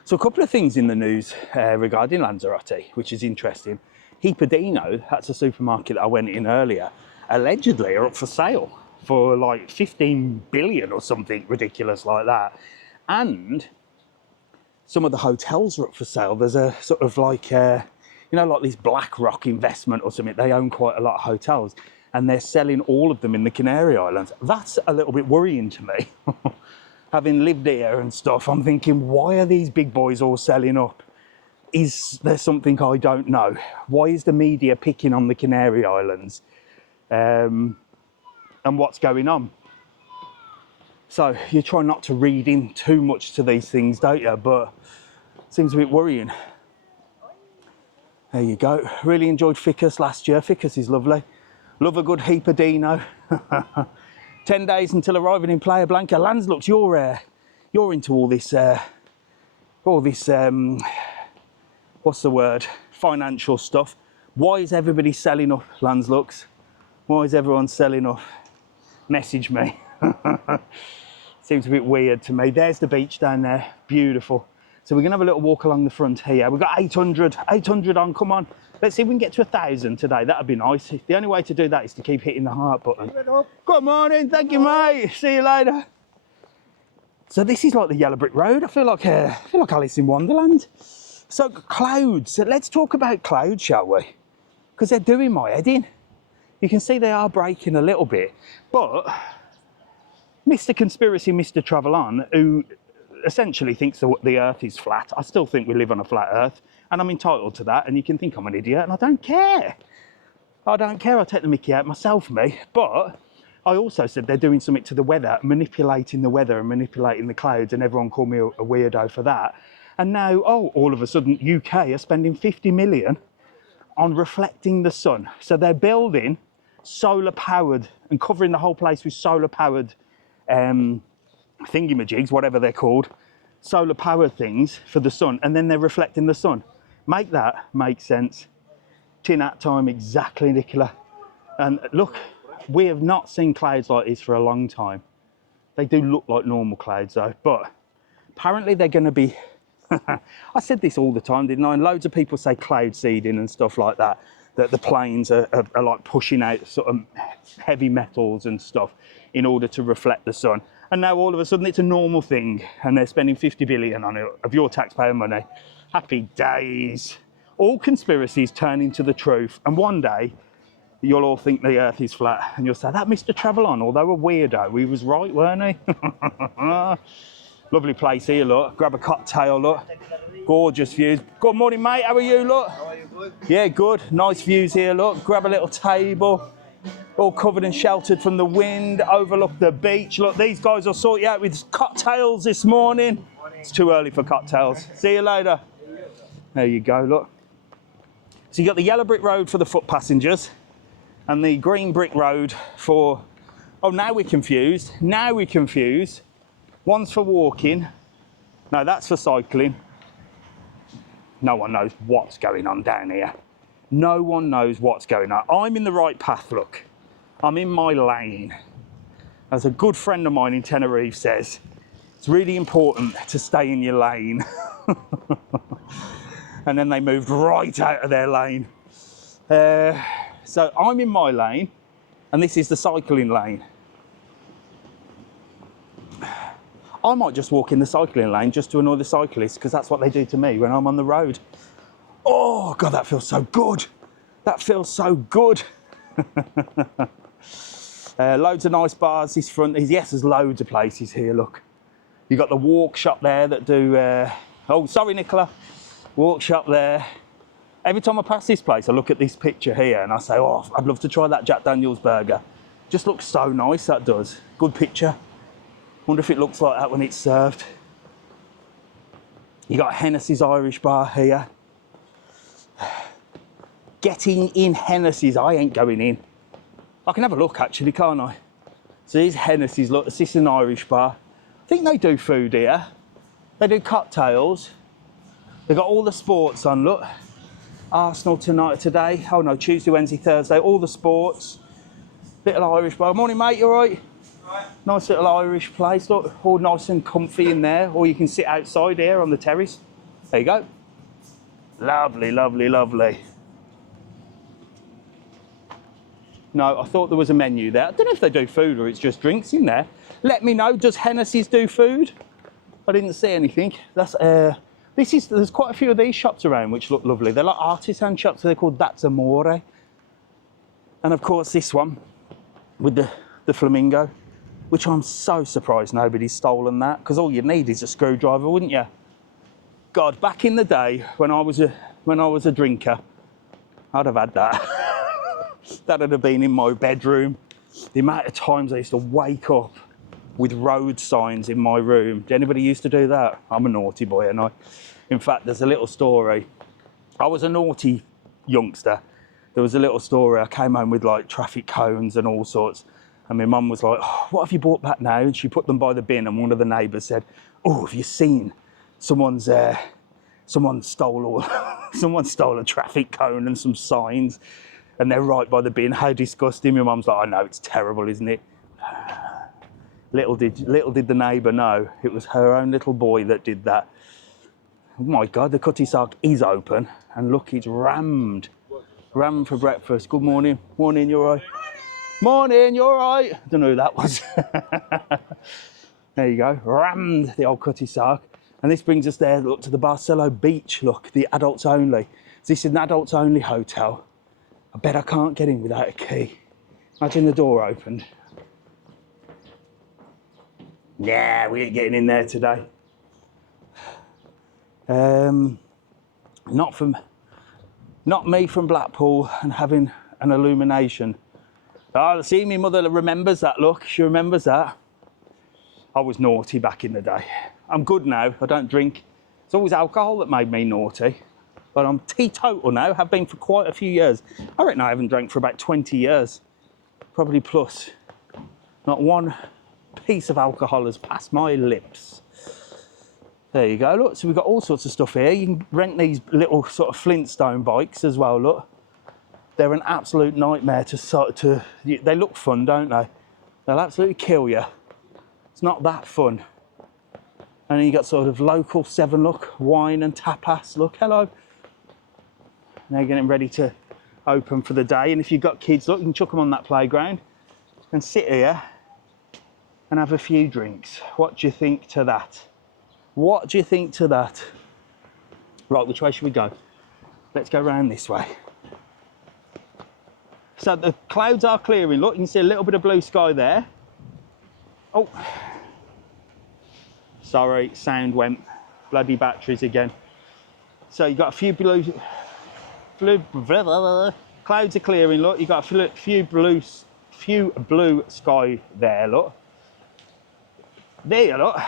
So a couple of things in the news regarding Lanzarote, which is interesting. Hipadino, that's a supermarket that I went in earlier, allegedly are up for sale for like 15 billion or something ridiculous like that. And some of the hotels are up for sale. There's a sort of like, you know, like this BlackRock investment or something. They own quite a lot of hotels and they're selling all of them in the Canary Islands. That's a little bit worrying to me. Having lived here and stuff, I'm thinking, why are these big boys all selling up? Is there something I don't know? Why is the media picking on the Canary Islands? And what's going on? So you try not to read in too much to these things, don't you? But it seems a bit worrying. There you go. Really enjoyed Ficus last year. Ficus is lovely. Love a good Hipadino. 10 days until arriving in Playa Blanca. Lanslux, you're into all this, what's the word? Financial stuff. Why is everybody selling up, Lanslux? Why is everyone selling up? Message me. Seems a bit weird to me. There's the beach down there. Beautiful. So we're gonna have a little walk along the front here. We've got 800 on, come on. Let's see if we can get to 1,000 today. That'd be nice. The only way to do that is to keep hitting the heart button. Good morning, thank you, mate. See you later. So this is like the yellow brick road. I feel like Alice in Wonderland. So clouds. So let's talk about clouds, shall we? Because they're doing my head in. You can see they are breaking a little bit, but Mr. Conspiracy, Mr. TravelON, who essentially thinks the Earth is flat. I still think we live on a flat Earth. And I'm entitled to that, and you can think I'm an idiot, and I don't care. I don't care, I take the mickey out myself, me. But I also said they're doing something to the weather, manipulating the weather and manipulating the clouds, and everyone called me a weirdo for that. And now, oh, all of a sudden, UK are spending 50 million on reflecting the sun. So they're building solar-powered and covering the whole place with solar-powered thingamajigs, whatever they're called, solar-powered things for the sun, and then they're reflecting the sun. Make that make sense. Tin hat time, exactly, Nicola. And look, we have not seen clouds like this for a long time. They do look like normal clouds though, but apparently they're going to be, I said this all the time, didn't I? And loads of people say cloud seeding and stuff like that, that the planes are like pushing out sort of heavy metals and stuff in order to reflect the sun. And now all of a sudden it's a normal thing and they're spending 50 billion on it, of your taxpayer money. Happy days. All conspiracies turn into the truth. And one day you'll all think the Earth is flat and you'll say, that Mr. TravelON, although a weirdo, he was right, weren't he? Lovely place here, look. Grab a cocktail, look. Gorgeous views. Good morning, mate. How are you, look? How are you, good? Yeah, good. Nice views here, look. Grab a little table. All covered and sheltered from the wind, overlook the beach. Look, these guys will sort you out with cocktails this morning. It's too early for cocktails. See you later. There you go, look. So you got the yellow brick road for the foot passengers and the green brick road for, oh, now we're confused. Now we're confused. One's for walking. No, that's for cycling. No one knows what's going on down here. No one knows what's going on. I'm in the right path, look. I'm in my lane. As a good friend of mine in Tenerife says, it's really important to stay in your lane. And then they moved right out of their lane. So I'm in my lane, and this is the cycling lane. I might just walk in the cycling lane just to annoy the cyclists, because that's what they do to me when I'm on the road. Oh, God, that feels so good. That feels so good. Loads of nice bars this front. Yes, there's loads of places here, look. You've got the walk shop there that do, oh, sorry, Nicola. Walk shop there. Every time I pass this place, I look at this picture here and I say, oh, I'd love to try that Jack Daniel's burger. Just looks so nice, that does. Good picture. Wonder if it looks like that when it's served. You got Hennessy's Irish bar here. Getting in Hennessy's, I ain't going in. I can have a look actually, can't I? So here's Hennessy's, look, this is an Irish bar. I think they do food here. They do cocktails. They've got all the sports on, look. Arsenal tonight, today. Oh no, Tuesday, Wednesday, Thursday, all the sports. Little Irish bar. Morning mate, you all right? Right. Nice little Irish place, look, all nice and comfy in there. Or you can sit outside here on the terrace. There you go. Lovely, lovely, lovely. No, I thought there was a menu there. I don't know if they do food or it's just drinks in there. Let me know, does Hennessy's do food? I didn't see anything. That's there's quite a few of these shops around which look lovely. They're like artisan shops, so they're called That's Amore. And of course this one with the flamingo, which I'm so surprised nobody's stolen that, because all you need is a screwdriver, wouldn't you? God, back in the day when I was a drinker, I'd have had that. That'd have been in my bedroom. The amount of times I used to wake up with road signs in my room. Did anybody used to do that? I'm a naughty boy, and in fact, there's a little story. I was a naughty youngster. There was a little story. I came home with like traffic cones and all sorts. And my mum was like, oh, what have you bought back now? And she put them by the bin, and one of the neighbours said, oh, have you seen someone stole a traffic cone and some signs, and they're right by the bin. How disgusting. My mum's like, I know, it's terrible, isn't it? Little did the neighbour know it was her own little boy that did that. Oh my God, the cutty sark is open, and look, it's rammed for breakfast. Good morning. Morning, you all right? Morning, you all right? I don't know who that was. There you go, rammed the old cutty sark. And this brings us there, look, to the Barcelo Beach, look, the adults only. This is an adults only hotel. I bet I can't get in without a key. Imagine the door opened. Yeah, we ain't getting in there today. Not me from Blackpool and having an illumination. Oh, see, my mother remembers that, look, she remembers that. I was naughty back in the day. I'm good now, I don't drink. It's always alcohol that made me naughty. But I'm teetotal now, have been for quite a few years. I reckon I haven't drank for about 20 years, probably plus. Not one piece of alcohol has passed my lips. There you go, look, so we've got all sorts of stuff here. You can rent these little sort of Flintstone bikes as well, look. They're an absolute nightmare they look fun, don't they? They'll absolutely kill you. It's not that fun. And then you got sort of local 7, look, wine and tapas, look, hello. They're getting ready to open for the day. And if you've got kids, look, you can chuck them on that playground and sit here and have a few drinks. What do you think to that? What do you think to that? Right, which way should we go? Let's go round this way. So the clouds are clearing. Look, you can see a little bit of blue sky there. Oh, sorry, sound went. Bloody batteries again. So you've got a few clouds are clearing. Look, you've got a few blue sky there. Look, there you look.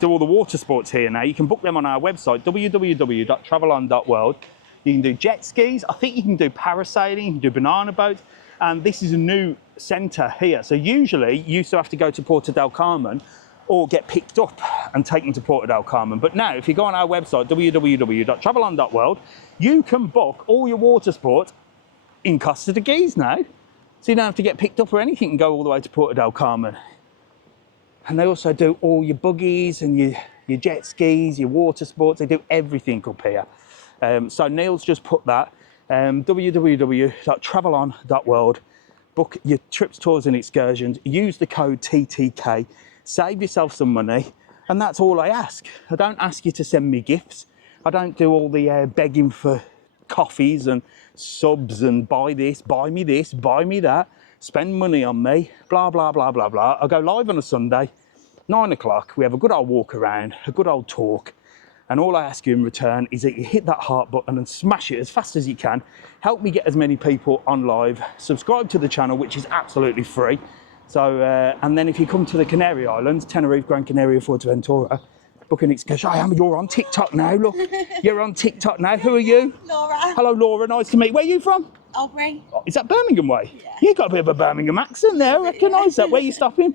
Do all the water sports here now. You can book them on our website, www.travelon.world. You can do jet skis. I think you can do parasailing. You can do banana boats. And this is a new centre here. So usually you used to have to go to Porto del Carmen or get picked up and taken to Porto del Carmen. But now, if you go on our website, www.travelon.world, you can book all your water sports in Costa Teguise now. So you don't have to get picked up or anything and go all the way to Porto del Carmen. And they also do all your buggies and your jet skis, your water sports. They do everything up here. So Neil's just put that, www.travelon.world. Book your trips, tours and excursions. Use the code TTK. Save yourself some money. And that's all I ask. I don't ask you to send me gifts. I don't do all the begging for coffees and subs and buy this, buy me that. spend money on me, blah, blah, blah, blah, blah. I go live on a Sunday, 9 o'clock. We have a good old walk around, a good old talk. And all I ask you in return is that you hit that heart button and smash it as fast as you can. Help me get as many people on live. Subscribe to the channel, which is absolutely free. So, and then if you come to the Canary Islands, Tenerife, Gran Canaria, Fuerteventura, book an excursion. You're on TikTok now, look. You're on TikTok now. Who are you? Laura. Hello, Laura. Nice to meet you. Where are you from? Aubrey. Is that Birmingham way? Yeah. You've got a bit of a Birmingham accent there. I recognise that. Where are you stopping?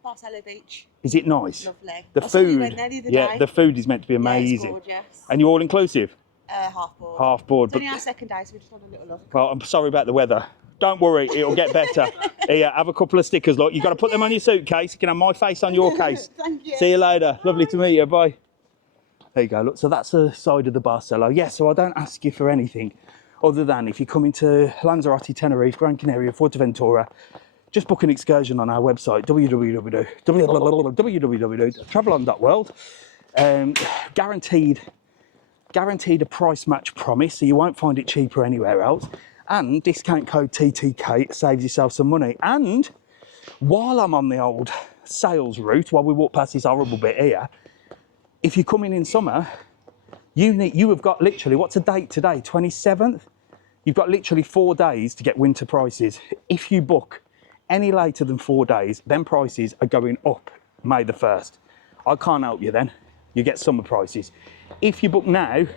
Barcelona Beach. Is it nice? Lovely. The I saw you food. went there the other Yeah, day. the food is meant to be Yeah, amazing. it's gorgeous. And you're all inclusive? Half board. Half board. It's only our second day, so we just want a little look. Well, I'm sorry about the weather. Don't worry, it'll get better. Here, have a couple of stickers, look. You've got to put them on your suitcase. You can have my face on your case. Thank you. See you later. Lovely to meet you. Bye. There you go. Look, so that's the side of the Barcelo. Yeah, so I don't ask you for anything other than if you come into Lanzarote, Tenerife, Gran Canaria, Fuerteventura, just book an excursion on our website, www.travelon.world. Guaranteed a price match promise, so you won't find it cheaper anywhere else. And discount code TTK saves yourself some money. And while I'm on the old sales route, while we walk past this horrible bit here, if you're coming in summer, you have got literally, what's the date today? 27th? You've got literally 4 days to get winter prices. If you book any later than 4 days, then prices are going up May the 1st. I can't help you then. You get summer prices. If you book now,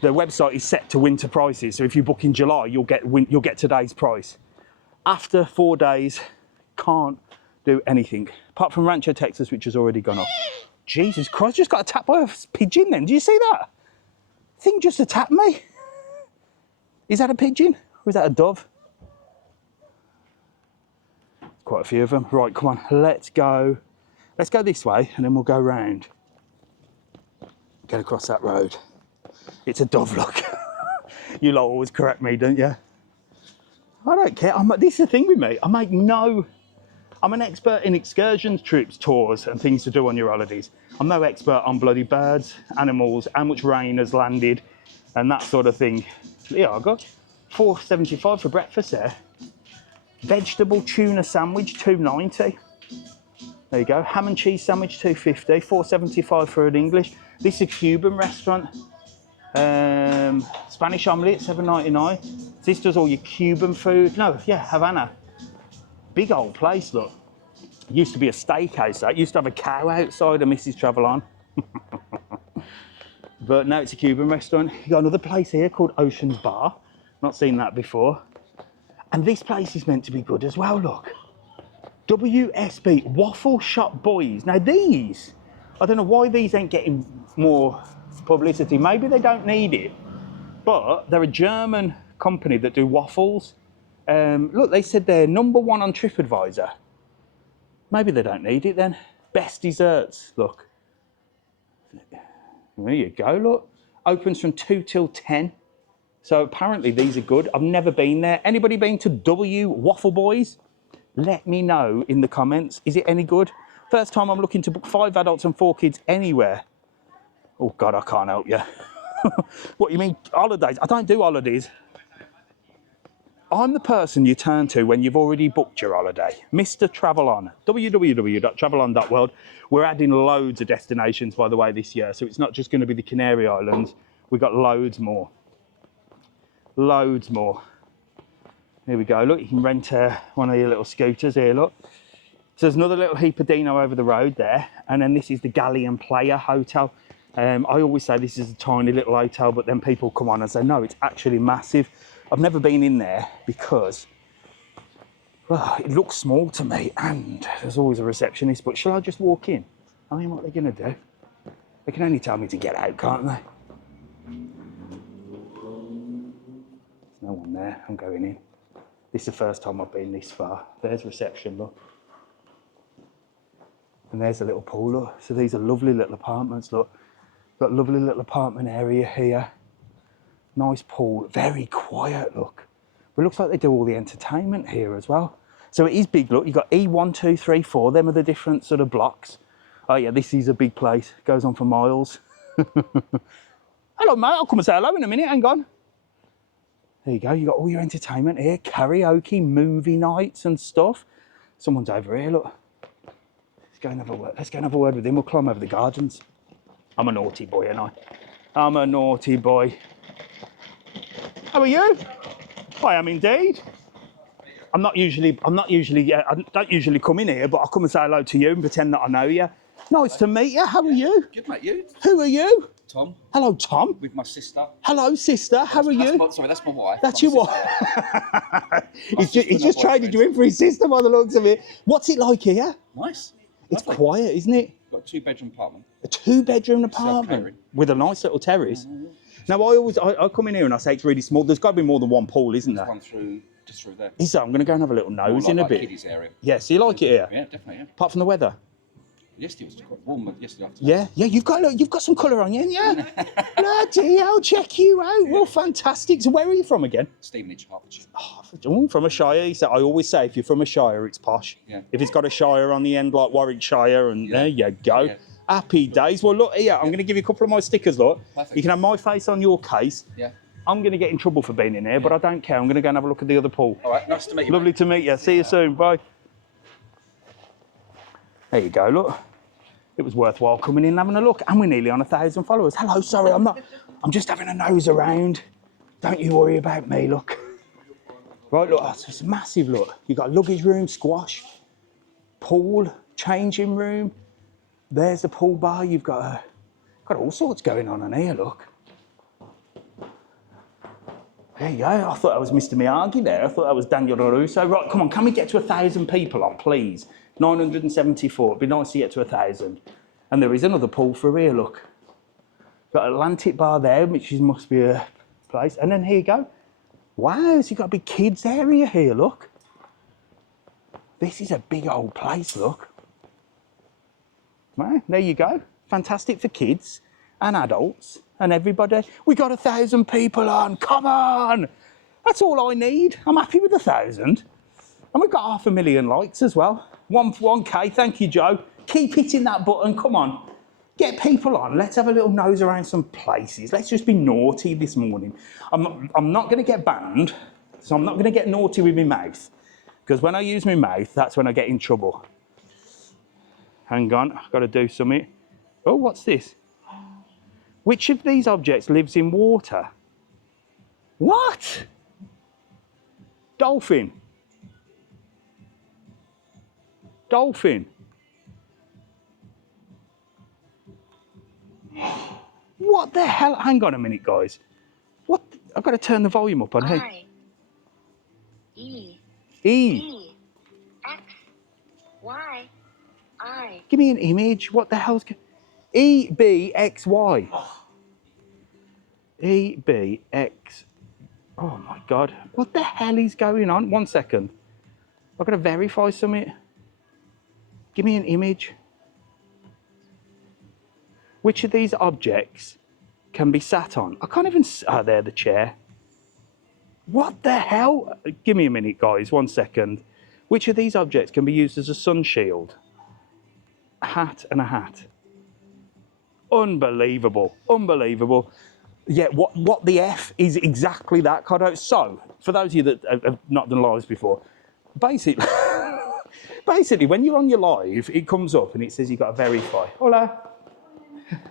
the website is set to winter prices. So if you book in July, you'll get today's price. After 4 days, can't do anything. Apart from Rancho, Texas, which has already gone up. Jesus Christ, just got attacked by a pigeon then. Do you see that? Thing just attacked me. Is that a pigeon or is that a dove? Quite a few of them. Right, come on, let's go. Let's go this way and then we'll go round. Get across that road. It's a dove, look. You lot always correct me, don't you? I don't care. This is the thing with me. I'm an expert in excursions, trips, tours and things to do on your holidays. I'm no expert on bloody birds, animals, how much rain has landed and that sort of thing. Yeah, I got $4.75 for breakfast there. Vegetable tuna sandwich, $2.90. There you go. Ham and cheese sandwich, $2.50. $4.75 for an English. This is a Cuban restaurant. Spanish omelette, $7.99. This does all your Cuban food. No, yeah, Havana. Big old place, look. Used to be a steakhouse. That used to have a cow outside of Mrs. TravelON. But now it's a Cuban restaurant. You got another place here called Ocean's Bar. Not seen that before. And this place is meant to be good as well, look. WSB, Waffle Shop Boys. Now these, I don't know why these ain't getting more publicity. Maybe they don't need it. But they're a German company that do waffles. Look, they said they're #1 on TripAdvisor. Maybe they don't need it then. Best desserts, look. There you go, look. Opens from 2 till 10. So apparently these are good. I've never been there. Anybody been to W Waffle Boys? Let me know in the comments. Is it any good? First time I'm looking to book 5 adults and 4 kids anywhere. Oh God, I can't help you. What you mean, holidays? I don't do holidays. I'm the person you turn to when you've already booked your holiday. Mr. TravelON, www.travelon.world. We're adding loads of destinations, by the way, this year. So it's not just going to be the Canary Islands. We've got loads more. Loads more. Here we go. Look, you can rent one of your little scooters here, look. So there's another little Hipadino over the road there. And then this is the Galleon Player Hotel. I always say this is a tiny little hotel, but then people come on and say, no, it's actually massive. I've never been in there because, well, it looks small to me and there's always a receptionist, but shall I just walk in? I mean, what are they going to do? They can only tell me to get out, can't they? There's no one there. I'm going in. This is the first time I've been this far. There's reception, look. And there's a little pool, look. So these are lovely little apartments, look. Got a lovely little apartment area here. Nice pool, very quiet, look. But it looks like they do all the entertainment here as well. So it is big, look. You've got E1, 2, 3, 4. Them are the different sort of blocks. Oh yeah, this is a big place. Goes on for miles. Hello, mate. I'll come and say hello in a minute. Hang on. There you go. You got all your entertainment here, karaoke, movie nights and stuff. Someone's over here. Look. Let's go and have a word. Let's go and have a word with him. We'll climb over the gardens. I'm a naughty boy, ain't I? I'm a naughty boy. How are you? I am indeed. I don't usually come in here, but I'll come and say hello to you and pretend that I know you. Nice to meet you. How are you? Good, mate. You? Who are you? Tom. Hello, Tom. With my sister. Hello, sister. How are you? That's my wife. That's your wife. He's just traded you in for his sister by the looks of it. What's it like here? Nice. It's Lovely. quiet, isn't it? Got a 2-bedroom apartment. A 2-bedroom apartment Self-catering. with a nice little terrace. Now, I come in here and I say it's really small. There's got to be more than one pool, isn't there? There's one just through there. Is that? I'm going to go and have a little nose More in a like bit. Kiddies area. Yeah, so you like it here? Yeah, definitely. Yeah. Apart from the weather? Yesterday was quite warm. Yesterday afternoon. Yeah, yeah. You've got some colour on you, yeah. Bloody hell, check you out. Well, fantastic. So where are you from again? Stevenage, Hertfordshire. Oh, from a shire. So I always say if you're from a shire, it's posh. Yeah. If it's got a shire on the end, like Warwickshire, and there you go. Yeah. Happy days. Well, look here. I'm going to give you a couple of my stickers. Look, Perfect. you can have my face on your case. Yeah. I'm going to get in trouble for being in here, but I don't care. I'm going to go and have a look at the other pool. All right. Nice to meet you. Lovely to meet you. See you soon. Bye. There you go. Look. It was worthwhile coming in and having a look, and we're nearly on 1,000 followers. Hello, sorry, I'm just having a nose around. Don't you worry about me, look. Right, look, it's massive, look. You've got a luggage room, squash, pool, changing room. There's the pool bar. You've got all sorts going on in here, look. There you go. I thought that was Mr. Miyagi there. I thought that was Daniel LaRusso. Right, come on, can we get to 1,000 people on, please? 974. It'd be nice to get to 1,000. And there is another pool for here, look. Got Atlantic Bar there, which must be a place. And then here you go. Wow, so you've got a big kids area here, look. This is a big old place, look. Right, there you go. Fantastic for kids and adults and everybody. We got 1,000 people on, come on. That's all I need. I'm happy with 1,000. And we've got 500,000 likes as well. 1K, thank you, Joe. Keep hitting that button, come on. Get people on, let's have a little nose around some places. Let's just be naughty this morning. I'm not gonna get banned, so I'm not gonna get naughty with my mouth. Because when I use my mouth, that's when I get in trouble. Hang on, I've gotta do something. Oh, what's this? Which of these objects lives in water? What? Dolphin. Dolphin. What the hell? Hang on a minute, guys. What? I've got to turn the volume up on here. E. E. X. Y. I. Give me an image. What the hell's... E, B, X, Y. E, B, X... Oh, my God. What the hell is going on? 1 second. I've got to verify something. Give me an image. Which of these objects can be sat on? I can't even... Oh, there, the chair. What the hell? Give me a minute, guys. 1 second. Which of these objects can be used as a sun shield? A hat and a hat. Unbelievable. Unbelievable. Yeah, what the F is exactly that, Cotto. So, for those of you that have not done lives before, basically, when you're on your live, it comes up and it says you've got to verify. Hola.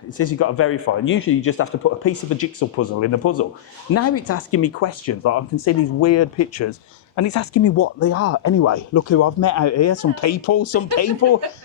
It says you've got to verify, and usually you just have to put a piece of a jigsaw puzzle in the puzzle. Now it's asking me questions, like I can see these weird pictures, and it's asking me what they are. Anyway, look who I've met out here, some people.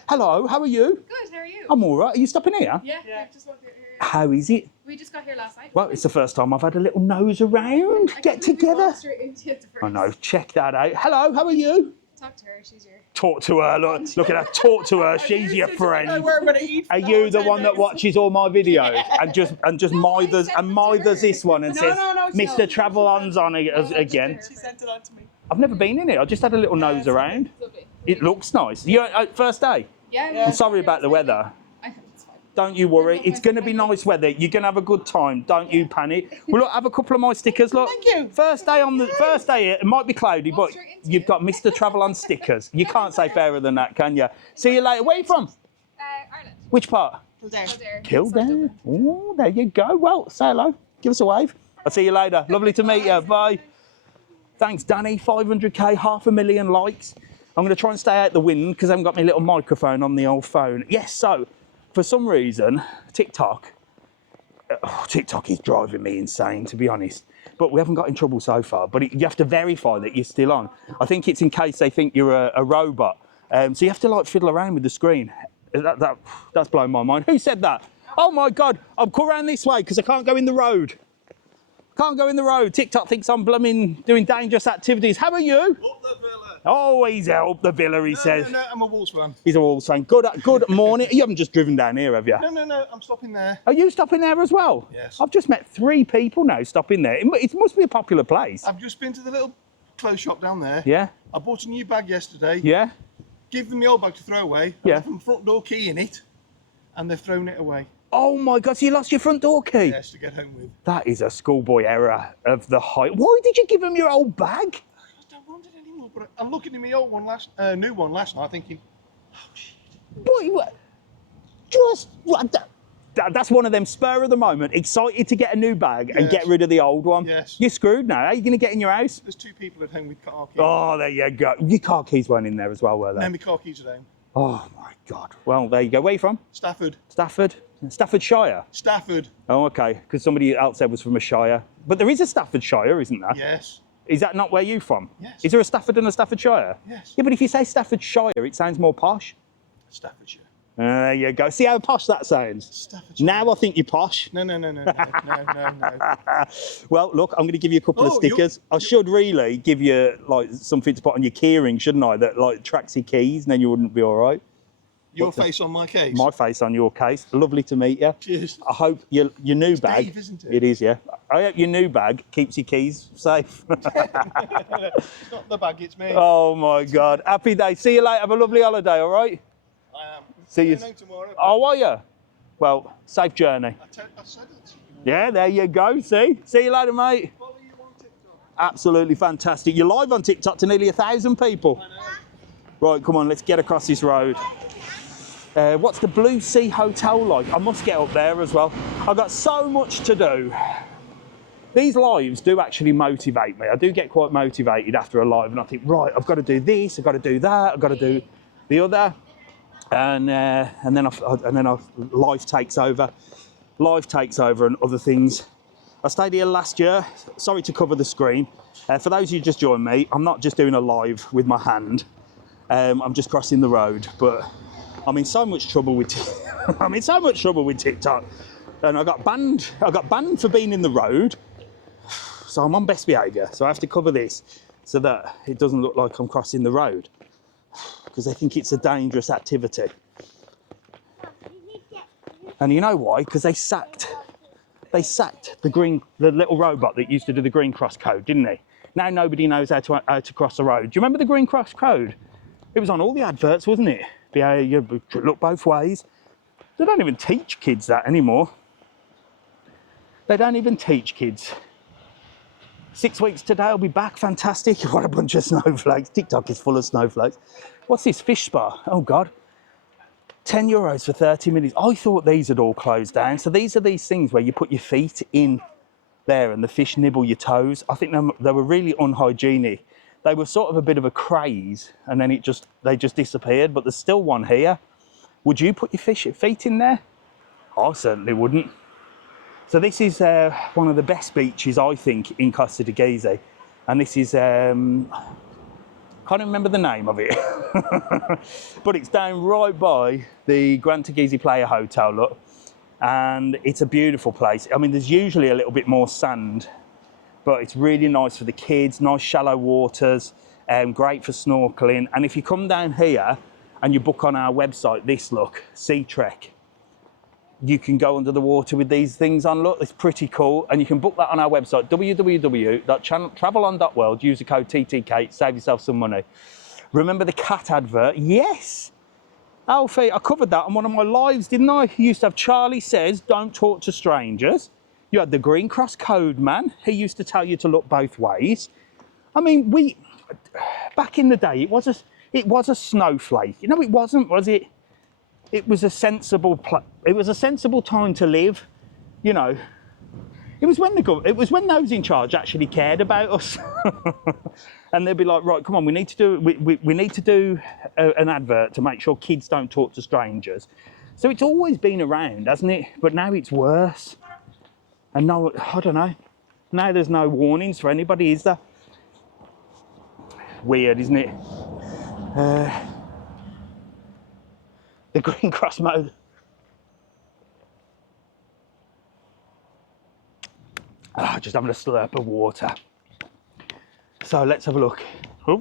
Hello, how are you? Good, how are you? I'm all right. Are you stopping here? Yeah, we just walked here. How is it? We just got here last night. Well, it's the first time I've had a little nose around. Get together. Straight into it I know, check that out. Hello, how are you? Talk to her, she's your... Talk to her, look at her, talk to her, she's your friend. Are you the one that watches all my videos and just mithers this one and says, Mr. TravelOn's on again? She sent it on to me. I've never been in it, I just had a little nose around. It looks nice. First day? Yeah. I'm sorry about the weather. It's fine. Don't you worry, it's going to be nice weather. You're going to have a good time. Don't you panic. Well, look, have a couple of my stickers. Look, Thank you. First day, it might be cloudy, but you've got Mr. TravelOn stickers. You can't say fairer than that, can you? See you later. Where are you from? Ireland. Which part? Kildare. Kildare. Oh, there you go. Well, say hello. Give us a wave. I'll see you later. Lovely to meet you. Bye. Thanks, Danny. 500k, 500,000 likes. I'm going to try and stay out the wind because I haven't got my little microphone on the old phone. Yes, so for some reason, TikTok is driving me insane, to be honest. But we haven't got in trouble so far. But you have to verify that you're still on. I think it's in case they think you're a robot. So you have to like fiddle around with the screen. That's blown my mind. Who said that? Oh my God, I've come around this way because I can't go in the road. Can't go in the road. TikTok thinks I'm blooming doing dangerous activities. How about you? Up the villa. Oh, he's up the villa, he says. No, I'm a Wolves fan. He's a Wolves fan. Good morning. You haven't just driven down here, have you? No, I'm stopping there. Are you stopping there as well? Yes. I've just met 3 people now stopping there. It must be a popular place. I've just been to the little clothes shop down there. Yeah? I bought a new bag yesterday. Yeah? Give them the old bag to throw away. Yeah. I left my front door key in it, and they've thrown it away. Oh my God, so you lost your front door key? Yes, to get home with. That is a schoolboy error of the height. Why did you give them your old bag? I don't want it anymore, but I'm looking at my old one new one last night thinking, oh shit. Boy, that's one of them spur of the moment, excited to get a new bag and get rid of the old one. Yes. You're screwed now. How are you going to get in your house? There's 2 people at home with car keys. Oh, there you go. Your car keys weren't in there as well, were they? No, my car keys at home. Oh my God. Well, there you go. Where are you from? Stafford. Staffordshire? Stafford. Oh, okay. Because somebody else said was from a shire. But there is a Staffordshire, isn't there? Yes. Is that not where you're from? Yes. Is there a Stafford and a Staffordshire? Yes. Yeah, but if you say Staffordshire, it sounds more posh. Staffordshire. There you go. See how posh that sounds? Staffordshire. Now I think you're posh. No. Well, look, I'm going to give you a couple of stickers. I should really give you like something to put on your keyring, shouldn't I? That like tracks your keys, and then you wouldn't be all right. Your face on my case. My face on your case. Lovely to meet you. Cheers. I hope your new bag. Dave, isn't it? It is, yeah. I hope your new bag keeps your keys safe. It's not the bag, it's me. Oh my God. Happy day. See you later. Have a lovely holiday, all right? I am. See you tomorrow. Oh, are you? Well, safe journey. I said it. Yeah, there you go. See you later, mate. Follow you on TikTok. Absolutely fantastic. You're live on TikTok to nearly 1,000 people. Right, come on, let's get across this road. What's the Blue Sea Hotel like? I must get up there as well. I've got so much to do. These lives do actually motivate me. I do get quite motivated after a live, and I think, right, I've got to do this, I've got to do that, I've got to do the other, and then life takes over. Life takes over and other things. I stayed here last year. Sorry to cover the screen. For those of you who just joined me, I'm not just doing a live with my hand. I'm just crossing the road, but I'm in so much trouble with TikTok, and I got banned for being in the road, so I'm on best behaviour. So I have to cover this so that it doesn't look like I'm crossing the road, because they think it's a dangerous activity. And you know why? Because they sacked the little robot that used to do the green cross code, didn't they? Now nobody knows how to cross the road. Do you remember the green cross code? It was on all the adverts, wasn't it? You look both ways. They don't even teach kids that anymore. They don't even teach kids. 6 weeks today, I'll be back. Fantastic. What a bunch of snowflakes. TikTok is full of snowflakes. What's this fish spa? Oh God. €10 for 30 minutes. I thought these had all closed down. So these are these things where you put your feet in there and the fish nibble your toes. I think they were really unhygienic. They were sort of a bit of a craze, and then they just disappeared, but there's still one here. Would you put your feet in there? I certainly wouldn't. So this is one of the best beaches, I think, in Costa Teguise. And this is, can't remember the name of it, but it's down right by the Grand Teguise Plaza Hotel, look. And it's a beautiful place. I mean, there's usually a little bit more sand, but it's really nice for the kids, nice shallow waters, great for snorkeling. And if you come down here and you book on our website, this look, Sea Trek, you can go under the water with these things on, look, it's pretty cool. And you can book that on our website, www.travelon.world, use the code TTK, save yourself some money. Remember the cat advert? Yes. Alfie, I covered that on one of my lives, didn't I? You used to have Charlie Says, don't talk to strangers. You had the Green Cross Code man. He used to tell you to look both ways. I mean, back in the day, it was a snowflake. You know, it wasn't, was it? It was a sensible time to live. You know, It was when it was when those in charge actually cared about us, and they'd be like, right, come on, we need to do an advert to make sure kids don't talk to strangers. So it's always been around, hasn't it? But now it's worse. And no, I don't know. Now there's no warnings for anybody, is there? Weird, isn't it? The Green Cross mode. Just having a slurp of water. So let's have a look. Oh.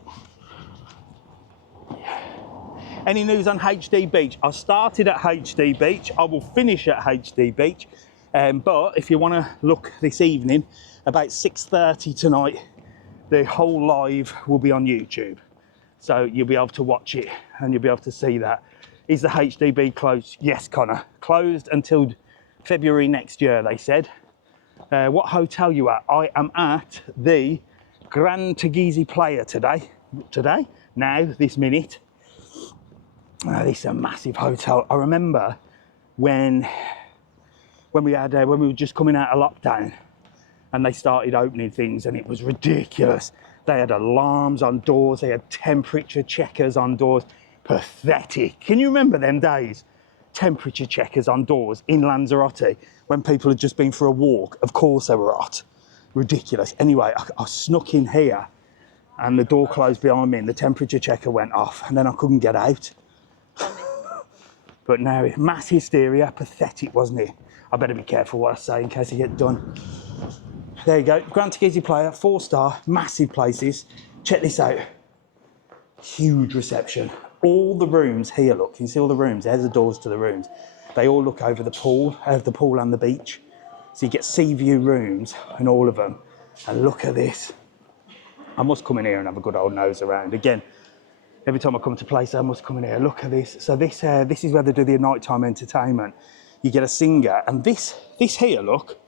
Any news on HD Beach? I started at HD Beach. I will finish at HD Beach. But if you want to look this evening, about 6:30 tonight, the whole live will be on YouTube. So you'll be able to watch it and you'll be able to see that. Is the HDB closed? Yes, Connor. Closed until February next year, they said. What hotel you at? I am at the Costa Teguise Playa today, now, this minute. This is a massive hotel. I remember when we were just coming out of lockdown and they started opening things and it was ridiculous. They had alarms on doors, they had temperature checkers on doors. Pathetic. Can you remember them days? Temperature checkers on doors in Lanzarote when people had just been for a walk. Of course they were hot. Ridiculous. Anyway, I snuck in here and the door closed behind me and the temperature checker went off and then I couldn't get out. But now, mass hysteria, pathetic, wasn't it? I better be careful what I say in case I get done. There you go, Costa Teguise Playa, 4-star, massive places. Check this out. Huge reception. All the rooms here, look, you see all the rooms, there's the doors to the rooms. They all look over the pool and the beach. So you get sea view rooms in all of them. And look at this. I must come in here and have a good old nose around. Again, every time I come to Plaza, I must come in here. Look at this. So this is where they do the nighttime entertainment. You get a singer, and this here, look,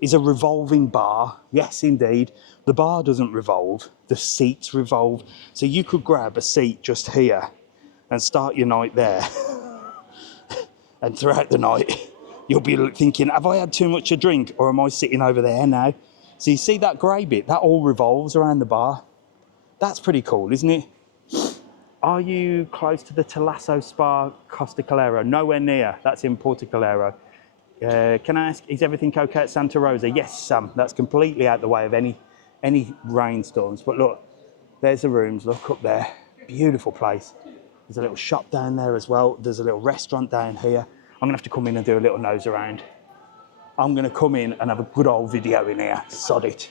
is a revolving bar. Yes, indeed. The bar doesn't revolve, the seats revolve. So you could grab a seat just here and start your night there. And throughout the night, you'll be thinking, have I had too much to drink or am I sitting over there now? So you see that grey bit, that all revolves around the bar. That's pretty cool, isn't it? Are you close to the Talasso Spa Costa Calero? Nowhere near, that's in Porto Calero. Can I ask, is everything okay at Santa Rosa? Yes, Sam, that's completely out the way of any rainstorms. But look, there's the rooms, look up there. Beautiful place. There's a little shop down there as well. There's a little restaurant down here. I'm gonna have to come in and do a little nose around. I'm gonna come in and have a good old video in here. Sod it.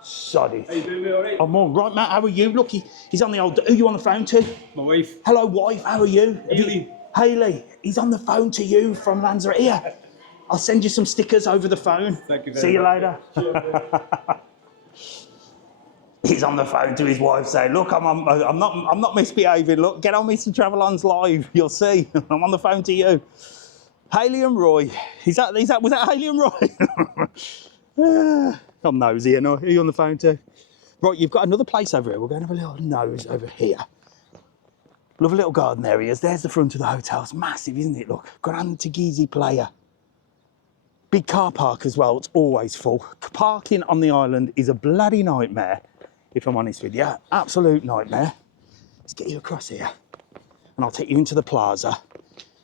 Sod it. How you doing, mate? All right? I'm all right, Matt. How are you? Look, he's on the old... Who are you on the phone to? My wife. Hello, wife. How are you? Hayley. Hayley. He's on the phone to you from Lanzarote. Here, I'll send you some stickers over the phone. Thank you very See you much. later. He's on the phone to his wife saying, look, I'm not misbehaving. Look, get on me some TravelOn's live. You'll see. I'm on the phone to you. Hayley and Roy. Was that Hayley and Roy? I'm nosy, you know. Who are you on the phone to? Right, you've got another place over here. We're going to have a little nose over here. Love little garden areas. There's the front of the hotel. It's massive, isn't it? Look, Costa Teguise Playa. Big car park as well. It's always full. Parking on the island is a bloody nightmare, if I'm honest with you. Absolute nightmare. Let's get you across here. And I'll take you into the Plaza.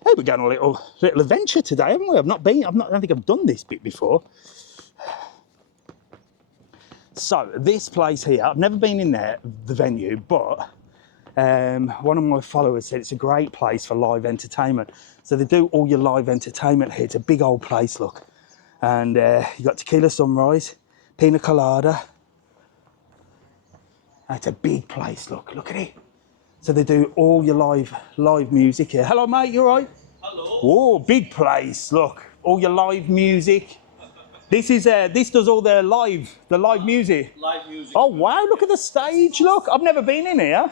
Hey, we're going on a little adventure today, haven't we? I don't think I've done this bit before. So this place here, I've never been in there, the venue, but one of my followers said it's a great place for live entertainment. So they do all your live entertainment here. It's a big old place, look. And you got tequila sunrise, pina colada. It's a big place, look at it. So they do all your live music here. Hello, mate, you all right? Hello. Oh, big place, look. All your live music. This does all their live music. Live music. Oh wow, look at the stage, look. I've never been in here.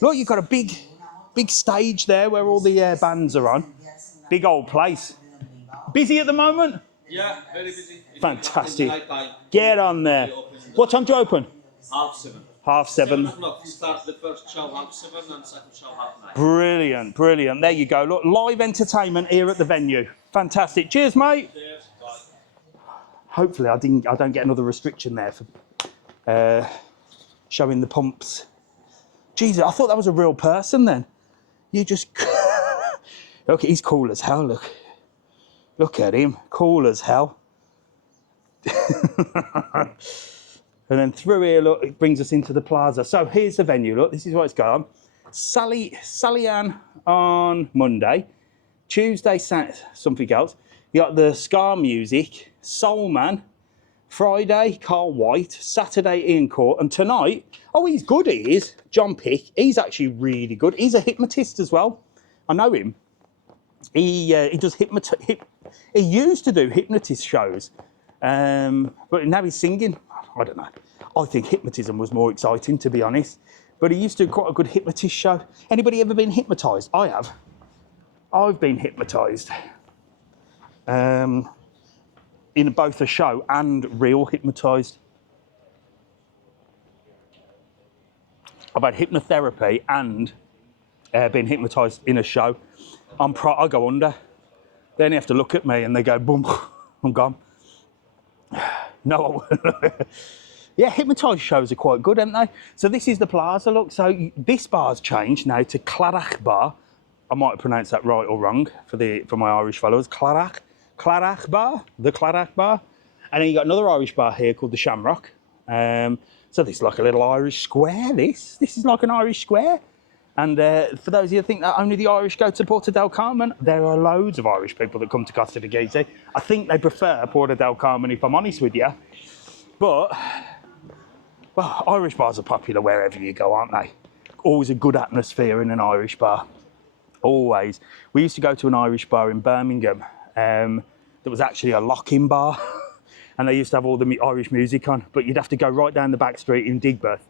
Look, you've got a big stage there where all the bands are on. Big old place. Busy at the moment? Yeah, very busy. Fantastic. In the night-time, Get on there. What time do you open? 7:30. 7:30. 7 o'clock. Start the first show 7:30 and second show 9:30. Brilliant, brilliant. There you go. Look, live entertainment here at the venue. Fantastic. Cheers, mate. Cheers. Bye. Hopefully I don't get another restriction there for showing the pumps. Jesus, I thought that was a real person then. You just... Look, he's cool as hell, look. Look at him, cool as hell. And then through here, look, it brings us into the Plaza. So here's the venue, look, this is what it's got on. Sally Ann on Monday. Tuesday, something else. You got the ska music, Soul Man. Friday, Carl White. Saturday, Ian Court. And tonight, oh, he's good, he is. John Pick. He's actually really good. He's a hypnotist as well. I know him. He does he used to do hypnotist shows, but now he's singing. I don't know. I think hypnotism was more exciting, to be honest. But he used to do quite a good hypnotist show. Anybody ever been hypnotised? I have. I've been hypnotised. In both a show and real hypnotised. I've had hypnotherapy and been hypnotised in a show. I go under. They only have to look at me and they go, boom, I'm gone. No, yeah, hypnotised shows are quite good, aren't they? So this is the Plaza, look. So this bar's changed now to Clarach Bar. I might pronounce that right or wrong for my Irish followers. Clarach Bar, the Clarach Bar. And then you got another Irish bar here called the Shamrock. So this is like a little Irish square, this is like an Irish square. And for those of you who think that only the Irish go to Porta del Carmen, there are loads of Irish people that come to Costa Teguise. I think they prefer Porta del Carmen, if I'm honest with you. But, well, Irish bars are popular wherever you go, aren't they? Always a good atmosphere in an Irish bar. Always. We used to go to an Irish bar in Birmingham that was actually a lock-in bar. And they used to have all the Irish music on. But you'd have to go right down the back street in Digbeth.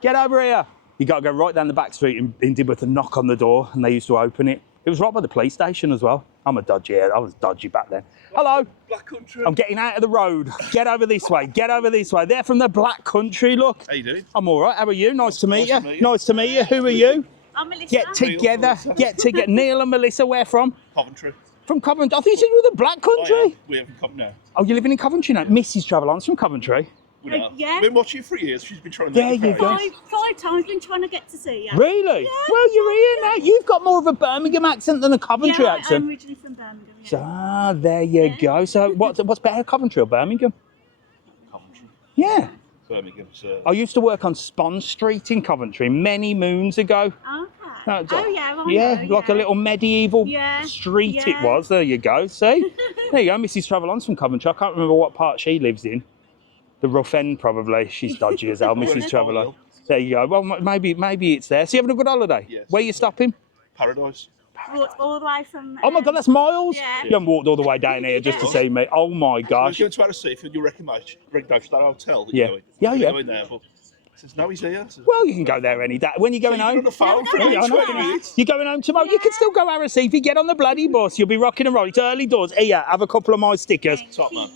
Get over here! You got to go right down the back street in Digbeth and knock on the door, and they used to open it. It was right by the police station as well. I was dodgy back then. Hello. Black Country. I'm getting out of the road. Get over this way. Get over this way. They're from the Black Country, look. How you doing? I'm all right. How are you? Nice to meet you. Nice to meet you. Nice to meet you. Who are you? I'm Melissa. Get together. Get together. Neil and Melissa, where from? Coventry. From Coventry. I think you said you were the Black Country. We haven't come now. Oh, you're living in Coventry now? Mrs. TravelOn's from Coventry. Yeah. Been watching you for years. She's been trying to There make you you go. Five times been trying to get to see you. Really? Yeah, Well, you're here now. You've got more of a Birmingham accent than a Coventry Yeah, accent. I'm originally from Birmingham. Yeah. So, there you go. So what's better, Coventry or Birmingham? Coventry. Yeah. Birmingham. I used to work on Spon Street in Coventry many moons ago. Okay. Oh yeah. Yeah, like a little medieval street it was. There you go. See? There you go. Mrs. TravelOn's from Coventry. I can't remember what part she lives in. The rough end, probably. She's dodgy as hell, Mrs. TravelOn. There you go. Well, maybe it's there. So you having a good holiday? Yes. Where are you stopping? Paradise. Walked all the way from. Oh my God, that's miles. Yeah. You haven't walked all the way down here just to see me. Oh my gosh. We're going to see if you recognise that hotel that Yeah. you're going. Yeah, We're yeah. going there, but since now he's here. So. Well, you can go there any day. When are you going So home? you're on the phone for Yeah, I know. 20 minutes. You're going home tomorrow? You can still go Arrecife. Get on the bloody bus. You'll be rocking and rolling. It's early doors. Here, have a couple of my stickers. Top man.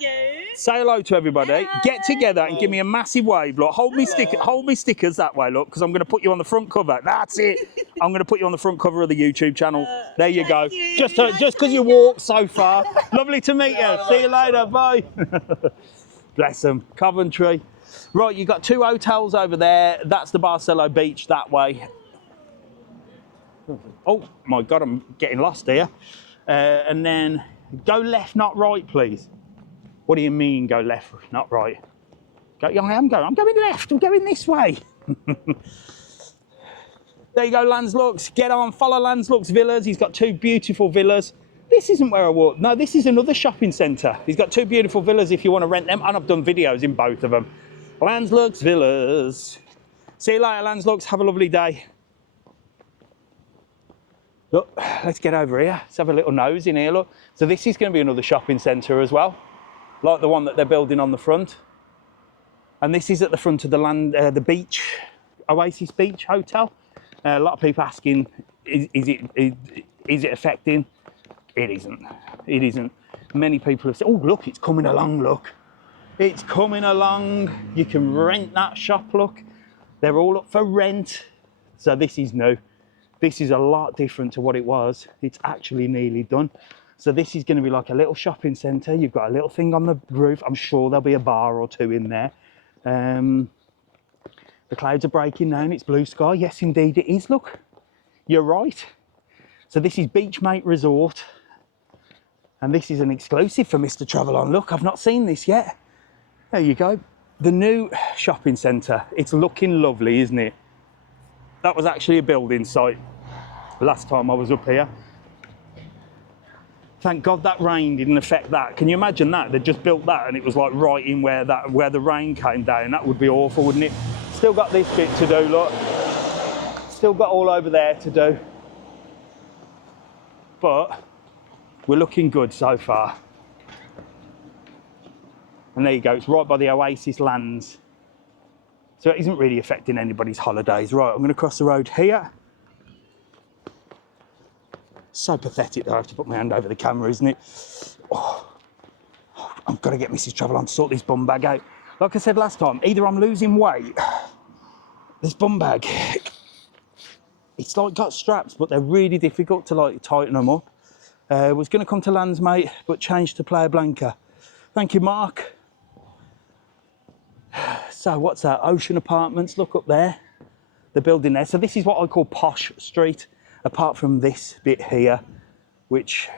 Say hello to everybody. Get together and give me a massive wave. Look, hold me stickers that way, look, because I'm going to put you on the front cover. That's it. I'm going to put you on the front cover of the YouTube channel. There you go. Just because you walked so far. Lovely to meet you. See you later. Bye. Bless them. Coventry. Right, you've got two hotels over there. That's the Barcelo Beach that way. Oh my God, I'm getting lost here. And then go left, not right, please. What do you mean go left, not right? I'm going left. I'm going this way. There you go, Landslooks. Get on, follow Landslooks Villas. He's got two beautiful villas. This isn't where I walk. No, this is another shopping centre. He's got two beautiful villas if you want to rent them. And I've done videos in both of them. Landslooks Villas. See you later, Landslooks. Have a lovely day. Look, let's get over here. Let's have a little nose in here, look. So this is going to be another shopping centre as well, like the one that they're building on the front. And this is at the front of the beach, Oasis Beach Hotel. A lot of people asking, is it affecting? It isn't. It isn't. Many people have said, oh, look, it's coming along, look. It's coming along. You can rent that shop, look. They're all up for rent. So this is new. This is a lot different to what it was. It's actually nearly done. So this is going to be like a little shopping centre. You've got a little thing on the roof. I'm sure there'll be a bar or two in there. The clouds are breaking now and it's blue sky. Yes, indeed it is. Look, you're right. So this is Beachmate Resort. And this is an exclusive for Mr. TravelON. Look, I've not seen this yet. There you go. The new shopping centre. It's looking lovely, isn't it? That was actually a building site last time I was up here. Thank God that rain didn't affect that. Can you imagine that? They just built that and it was like right in where the rain came down. That would be awful, wouldn't it? Still got this bit to do, look. Still got all over there to do. But we're looking good so far. And there you go, it's right by the Oasis lands. So it isn't really affecting anybody's holidays. Right, I'm going to cross the road here. So pathetic that I have to put my hand over the camera, isn't it? Oh, I've got to get Mrs. TravelON to sort this bum bag out. Like I said last time, either I'm losing weight, this bum bag, it's like got straps, but they're really difficult to like tighten them up. Was going to come to Lands, mate, but changed to Playa Blanca. Thank you, Mark. So what's that? Ocean Apartments, look up there. The building there. So this is what I call Posh Street. Apart from this bit here, which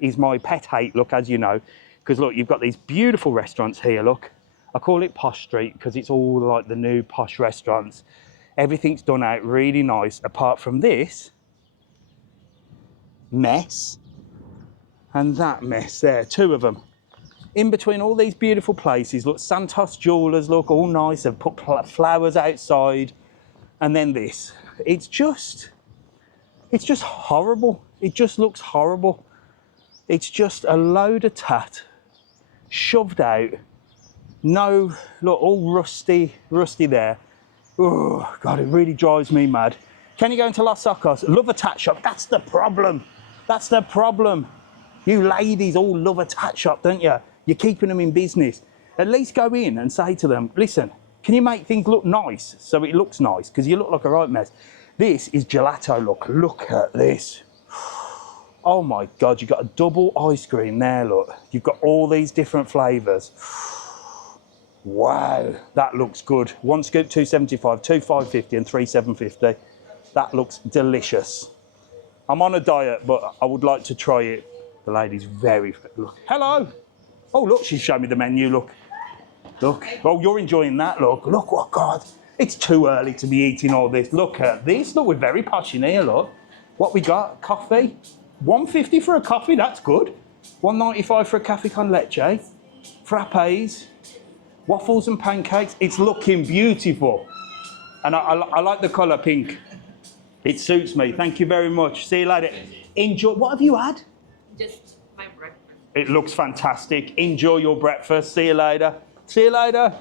is my pet hate, look, as you know, because look, you've got these beautiful restaurants here, look. I call it Posh Street because it's all like the new posh restaurants. Everything's done out really nice, apart from this mess and that mess there, two of them. In between all these beautiful places, look, Santos Jewelers, look, all nice. They've put flowers outside. And then this. It's just horrible. It just looks horrible. It's just a load of tat shoved out. No, look, all rusty there. Oh, God, it really drives me mad. Can you go into Los Socos? Love a tat shop. That's the problem. That's the problem. You ladies all love a tat shop, don't you? You're keeping them in business. At least go in and say to them, listen, can you make things look nice so it looks nice? Because you look like a right mess. This is gelato, look at this. Oh my God, you've got a double ice cream there, look. You've got all these different flavours. Wow, that looks good. One scoop, $2.75, two $5.50 and three $7.50. That looks delicious. I'm on a diet, but I would like to try it. The lady's very, look. Hello. Oh, look, she's showing me the menu, look. Look, oh, you're enjoying that, look. Look, oh God. It's too early to be eating all this. Look at this. Look, we're very posh in here, look. What we got? Coffee. $1.50 for a coffee, that's good. $1.95 for a cafe con leche. Frappes. Waffles and pancakes. It's looking beautiful. And I like the colour pink. It suits me. Thank you very much. See you later. Enjoy. What have you had? Just my breakfast. It looks fantastic. Enjoy your breakfast. See you later. See you later.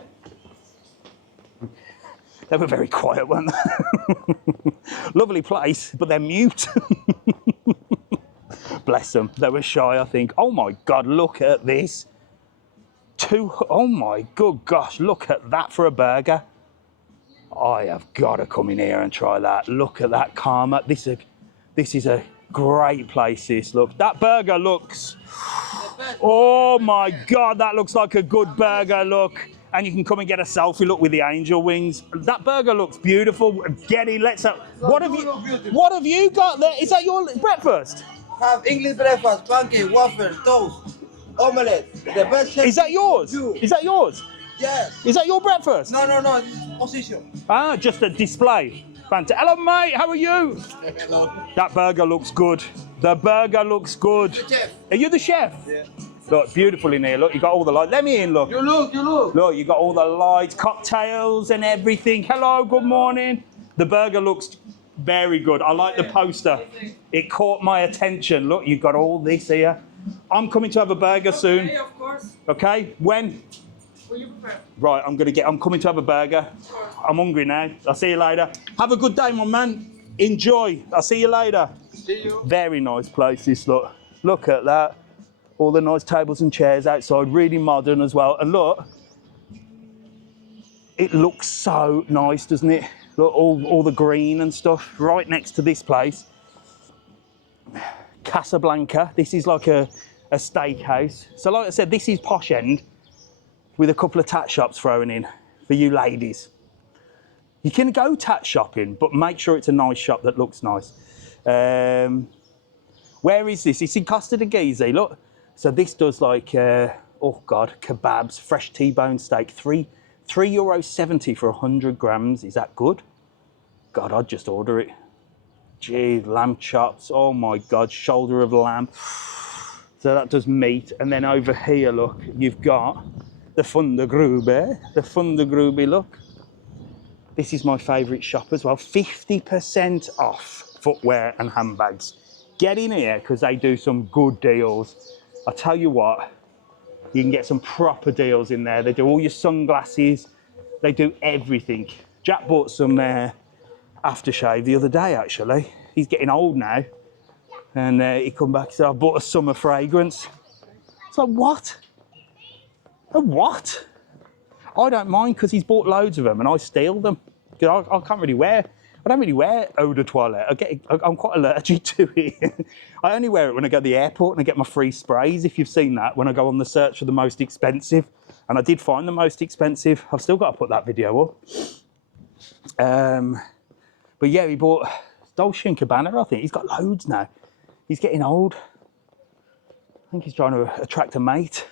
They were very quiet, weren't they? Lovely place, but they're mute. Bless them. They were shy, I think. Oh my God, look at this. Oh my good gosh, look at that for a burger. I have got to come in here and try that. Look at that Karma. This is a great place, this. Look, that burger looks... Oh my God, that looks like a good burger, look. And you can come and get a selfie, look, with the angel wings. That burger looks beautiful. Get in, let's have... What have you got there? Is that your breakfast? Have English breakfast, pancake, waffle, toast, omelette. The best. Is that yours? Is that yours? Yes. Is that your breakfast? No, this is position. Ah, just a display. Fantastic. Hello, mate. How are you? Hello. That burger looks good. The burger looks good. The chef. Are you the chef? Yeah. Look, beautiful in here. Look, you got all the lights. Let me in, look. You look. Look, you got all the lights, cocktails and everything. Hello, good morning. The burger looks very good. I like the poster. It caught my attention. Look, you've got all this here. I'm coming to have a burger soon. Okay, of course. Okay, when? Will you prefer? Right, I'm coming to have a burger. I'm hungry now. I'll see you later. Have a good day, my man. Enjoy. I'll see you later. See you. Very nice place, this, look. Look at that. All the nice tables and chairs outside, really modern as well. And look, it looks so nice, doesn't it? Look, all the green and stuff right next to this place. Casablanca. This is like a steakhouse. So like I said, this is posh end with a couple of tat shops thrown in for you ladies. You can go tat shopping, but make sure it's a nice shop that looks nice. Where is this? It's in Costa Teguise, look. So this does like, oh God, kebabs, fresh T-bone steak, €3.70 for 100 grams. Is that good? God, I'd just order it. Gee, lamb chops, oh my God, shoulder of lamb. So that does meat. And then over here, look, you've got the Fundergrube, look. This is my favourite shop as well. 50% off footwear and handbags. Get in here because they do some good deals. I tell you what, you can get some proper deals in there. They do all your sunglasses. They do everything. Jack bought some aftershave the other day, actually. He's getting old now. And he come back and said, I bought a summer fragrance. It's like, what? A what? I don't mind because he's bought loads of them and I steal them. Because I don't really wear eau de toilette. I'm quite allergic to it. I only wear it when I go to the airport and I get my free sprays, if you've seen that, when I go on the search for the most expensive. And I did find the most expensive. I've still got to put that video up. But yeah, he bought Dolce & Gabbana, I think. He's got loads now. He's getting old. I think he's trying to attract a mate.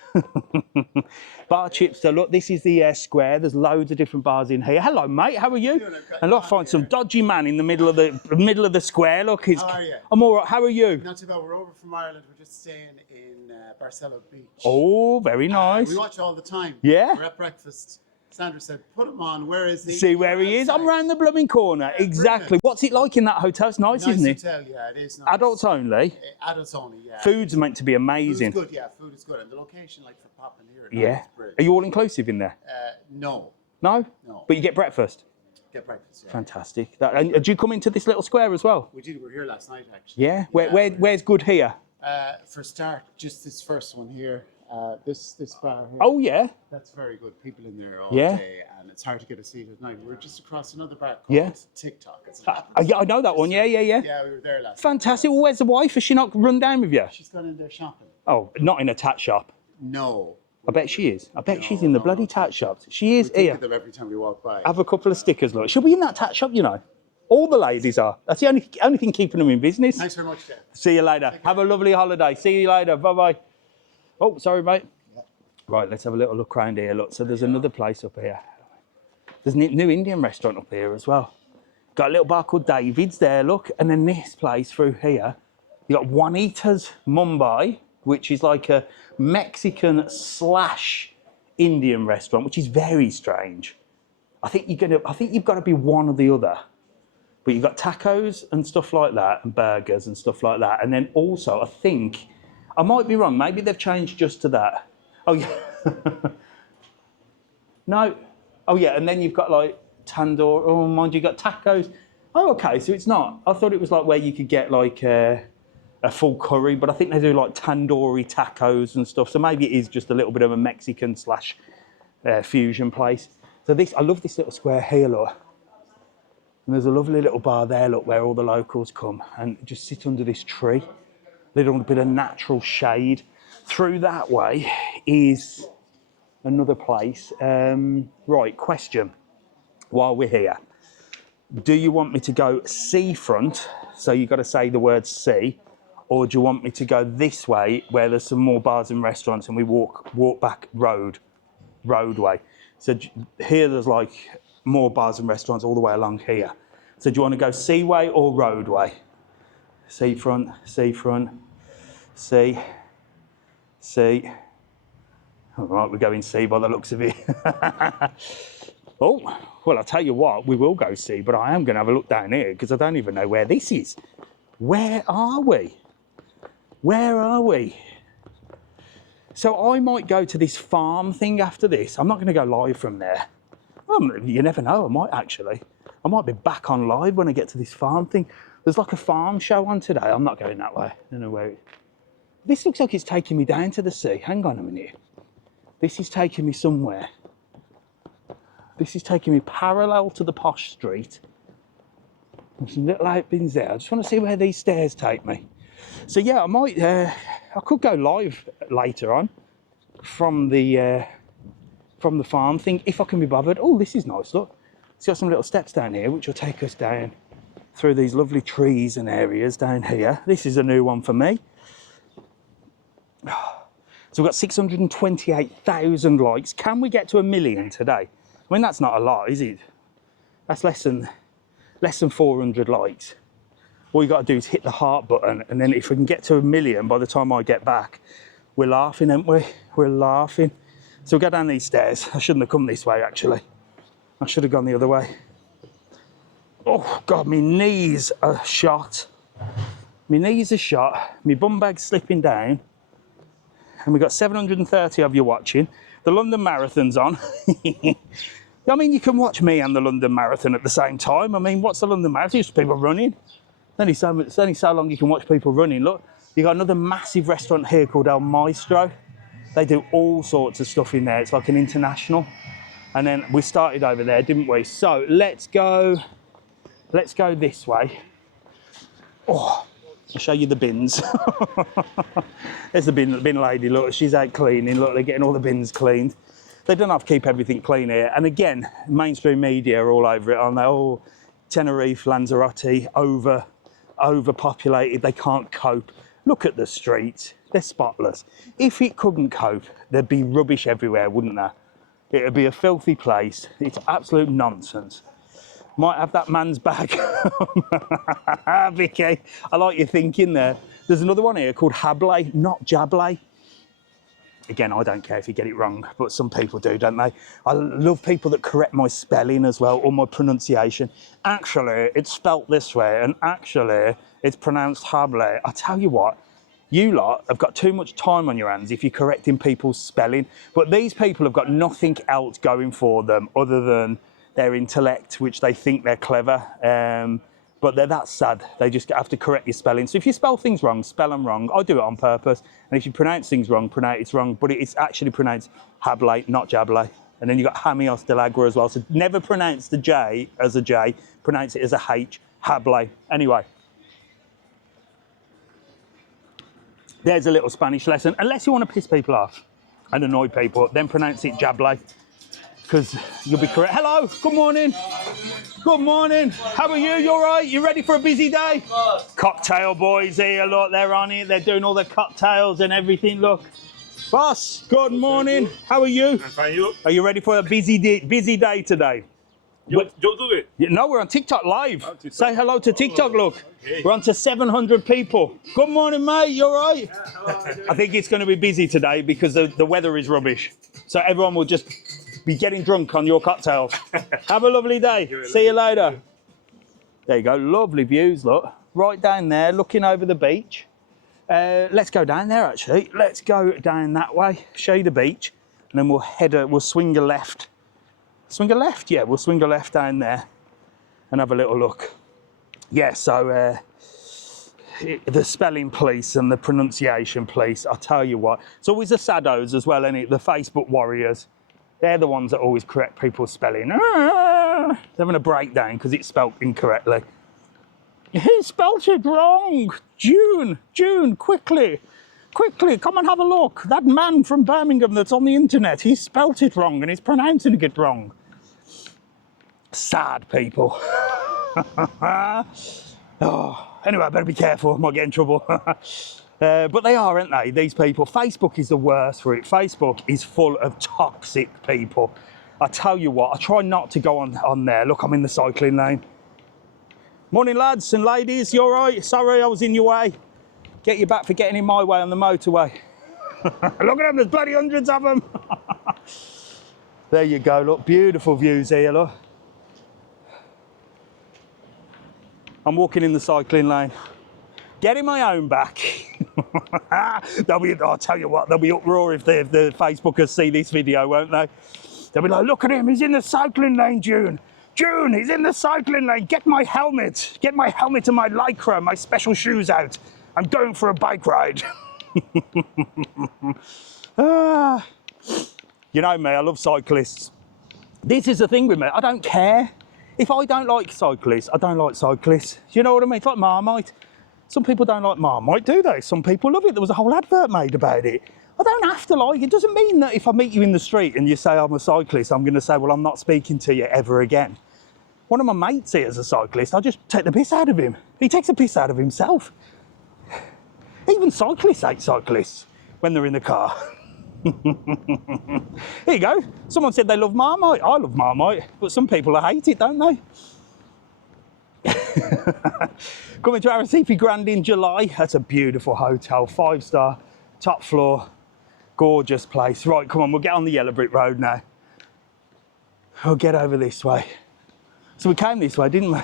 Bar Chipster, look, this is the square. There's loads of different bars in here. Hello, mate, how are you? And look, I find some dodgy man in the middle of the square. Look, How are you? I'm all right. How are you? Not too bad. We're over from Ireland. We're just staying in Barcelona Beach. Oh, very nice. We watch all the time. Yeah. We're at breakfast. Sandra said, put him on. Where is he? See where he is? I'm round the blooming corner. Yeah, exactly. Brilliant. What's it like in that hotel? It's nice, isn't it? Hotel, yeah, it is nice. Adults only? Adults only, yeah. Food's meant to be amazing. Food's good, yeah. Food is good. And the location, like for popping here. Yeah. Are you all inclusive in there? No. No? No. But you get breakfast? Get breakfast, yeah. Fantastic. And do you come into this little square as well? We did. We were here last night, actually. Yeah? Where's good here? For a start, just this first one here. This bar here. Oh, yeah? That's very good. People in there all day, and it's hard to get a seat at night. We're just across another bar called TikTok. Yeah, I know that one. Yeah. Yeah, we were there last Fantastic. Well, where's the wife? Has she not run down with you? She's gone in there shopping. Oh, not in a tat shop? No. I bet she is. I bet she's in the bloody tat shops. She is we here. Think of them every time we walk by. Have a couple of stickers, look. She'll be in that tat shop, you know. All the ladies are. That's the only thing keeping them in business. Thanks very much, Dave. See you later. Have a lovely holiday. See you later. Bye-bye. Oh, sorry, mate. Right, let's have a little look around here. Look, so there's another place up here. There's a new Indian restaurant up here as well. Got a little bar called David's there, look. And then this place through here, you got Juanita's Mumbai, which is like a Mexican / Indian restaurant, which is very strange. I think you've got to be one or the other. But you've got tacos and stuff like that, and burgers and stuff like that. And then also, I think, I might be wrong, maybe they've changed just to that. Oh, yeah. No. Oh, yeah, and then you've got like tandoor. Oh, mind you, got tacos. Oh, okay, so it's not. I thought it was like where you could get like a full curry, but I think they do like tandoori tacos and stuff. So maybe it is just a little bit of a Mexican / fusion place. So I love this little square here, look. And there's a lovely little bar there, look, where all the locals come and just sit under this tree. A little bit of natural shade. Through that way is another place. Right, question. While we're here, do you want me to go seafront? So you've got to say the word sea. Or do you want me to go this way where there's some more bars and restaurants and we walk back roadway? So here there's like more bars and restaurants all the way along here. So do you want to go seaway or roadway? Seafront, sea. All right, we're going sea by the looks of it. Oh, well, I'll tell you what, we will go sea, but I am going to have a look down here because I don't even know where this is. Where are we? So I might go to this farm thing after this. I'm not going to go live from there. You never know, I might actually. I might be back on live when I get to this farm thing. There's like a farm show on today. I'm not going that way. I don't know where. This looks like it's taking me down to the sea. Hang on a minute. This is taking me somewhere. This is taking me parallel to the posh street. There's some little outbins there. I just want to see where these stairs take me. So yeah, I might, I could go live later on from the farm thing, if I can be bothered. Oh, this is nice, look. It's got some little steps down here, which will take us down through these lovely trees and areas down here. This is a new one for me. So we've got 628,000 likes. Can we get to 1 million today? I mean, that's not a lot, is it? That's less than 400 likes. All you got to do is hit the heart button, and then if we can get to 1 million by the time I get back, we're laughing, aren't we? We're laughing. So we'll go down these stairs. I shouldn't have come this way, actually. I should have gone the other way. Oh, God, my knees are shot. My knees are shot. My bum bag's slipping down. And we've got 730 of you watching. The London Marathon's on. I mean, you can watch me and the London Marathon at the same time. I mean, what's the London Marathon? It's just people running. It's only so long you can watch people running. Look, you've got another massive restaurant here called El Maestro. They do all sorts of stuff in there. It's like an international. And then we started over there, didn't we? So let's go this way. Oh, I'll show you the bins. There's the bin lady, look, she's out cleaning. Look, they're getting all the bins cleaned. They don't have to keep everything clean here. And again, mainstream media are all over it, aren't they? Oh, Tenerife, Lanzarote, overpopulated, they can't cope. Look at the streets, they're spotless. If it couldn't cope, there'd be rubbish everywhere, wouldn't there? It'd be a filthy place. It's absolute nonsense. Might have that man's bag. Vicky, I like your thinking there. There's another one here called Hable, not Jable. Again, I don't care if you get it wrong, but some people do, don't they? I love people that correct my spelling as well, or my pronunciation. Actually, it's spelt this way, and actually, it's pronounced Hable. I tell you what, you lot have got too much time on your hands if you're correcting people's spelling. But these people have got nothing else going for them other than their intellect, which they think they're clever. But they're that sad. They just have to correct your spelling. So if you spell things wrong, spell them wrong. I do it on purpose. And if you pronounce things wrong, it's wrong. But it's actually pronounced Hable, not Jable. And then you've got Hamios del Agua as well. So never pronounce the J as a J. Pronounce it as a H, Hable. Anyway. There's a little Spanish lesson. Unless you want to piss people off and annoy people, then pronounce it Jable. Because you'll be correct. Hello, good morning. Good morning. How are you? You all right? You ready for a busy day? Cocktail boys here, look, they're on it. They're doing all the cocktails and everything, look. Boss, good morning. How are you? I'm fine, you? Are you ready for a busy day today? You do it? No, we're on TikTok live. Oh, TikTok. Say hello to TikTok, look. Okay. We're on to 700 people. Good morning, mate. You all right? Yeah, I think it's going to be busy today because the weather is rubbish. So everyone will just be getting drunk on your cocktails. Have a lovely day. See you later. There you go. Lovely views, look. Right down there, looking over the beach. Let's go down there, actually. Let's go down that way, show you the beach, and then we'll swing a left. Swing a left? Yeah, we'll swing a left down there and have a little look. Yeah, so the spelling police and the pronunciation police, I'll tell you what. It's always the saddos as well, isn't it? The Facebook warriors. They're the ones that always correct people's spelling. They're having a breakdown because it's spelt incorrectly. He spelt it wrong. June, quickly, come and have a look. That man from Birmingham that's on the internet, he spelt it wrong and he's pronouncing it wrong. Sad people. Oh, anyway, I better be careful, I might get in trouble. But they are, aren't they, these people? Facebook is the worst for it. Facebook is full of toxic people. I tell you what, I try not to go on there. Look, I'm in the cycling lane. Morning, lads and ladies, you all right? Sorry I was in your way. Get you back for getting in my way on the motorway. Look at them, there's bloody hundreds of them. There you go, look, beautiful views here, look. I'm walking in the cycling lane. Getting my own back. I'll tell you what, they'll be uproar if the Facebookers see this video, won't they? They'll be like, look at him, he's in the cycling lane, June. June, he's in the cycling lane. Get my helmet. Get my helmet and my lycra, my special shoes out. I'm going for a bike ride. You know me, I love cyclists. This is the thing with me, I don't care. If I don't like cyclists, I don't like cyclists. Do you know what I mean? It's like Marmite. Some people don't like Marmite, do they? Some people love it. There was a whole advert made about it. I don't have to like it. It doesn't mean that if I meet you in the street and you say I'm a cyclist, I'm going to say, well, I'm not speaking to you ever again. One of my mates here is a cyclist. I just take the piss out of him. He takes the piss out of himself. Even cyclists hate cyclists when they're in the car. Here you go. Someone said they love Marmite. I love Marmite, but some people hate it, don't they? Coming to Arrecife Grand in July. That's a beautiful hotel, 5-star, top floor, gorgeous place. Right, come on, we'll get on the yellow brick road now. We'll get over this way. So we came this way, didn't we?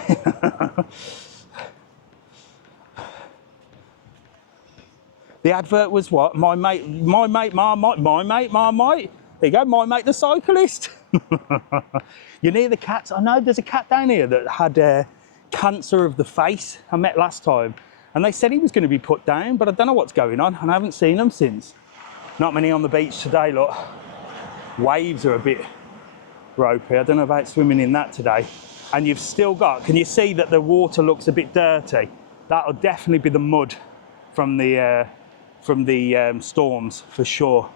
The advert was what? My mate Marmite. There you go, my mate the cyclist. You're near the cats. I know there's a cat down here that had cancer of the face. I met last time. And they said he was going to be put down, but I don't know what's going on. And I haven't seen him since. Not many on the beach today, look. Waves are a bit ropey. I don't know about swimming in that today. And you've still got, can you see that the water looks a bit dirty? That'll definitely be the mud from the storms, for sure.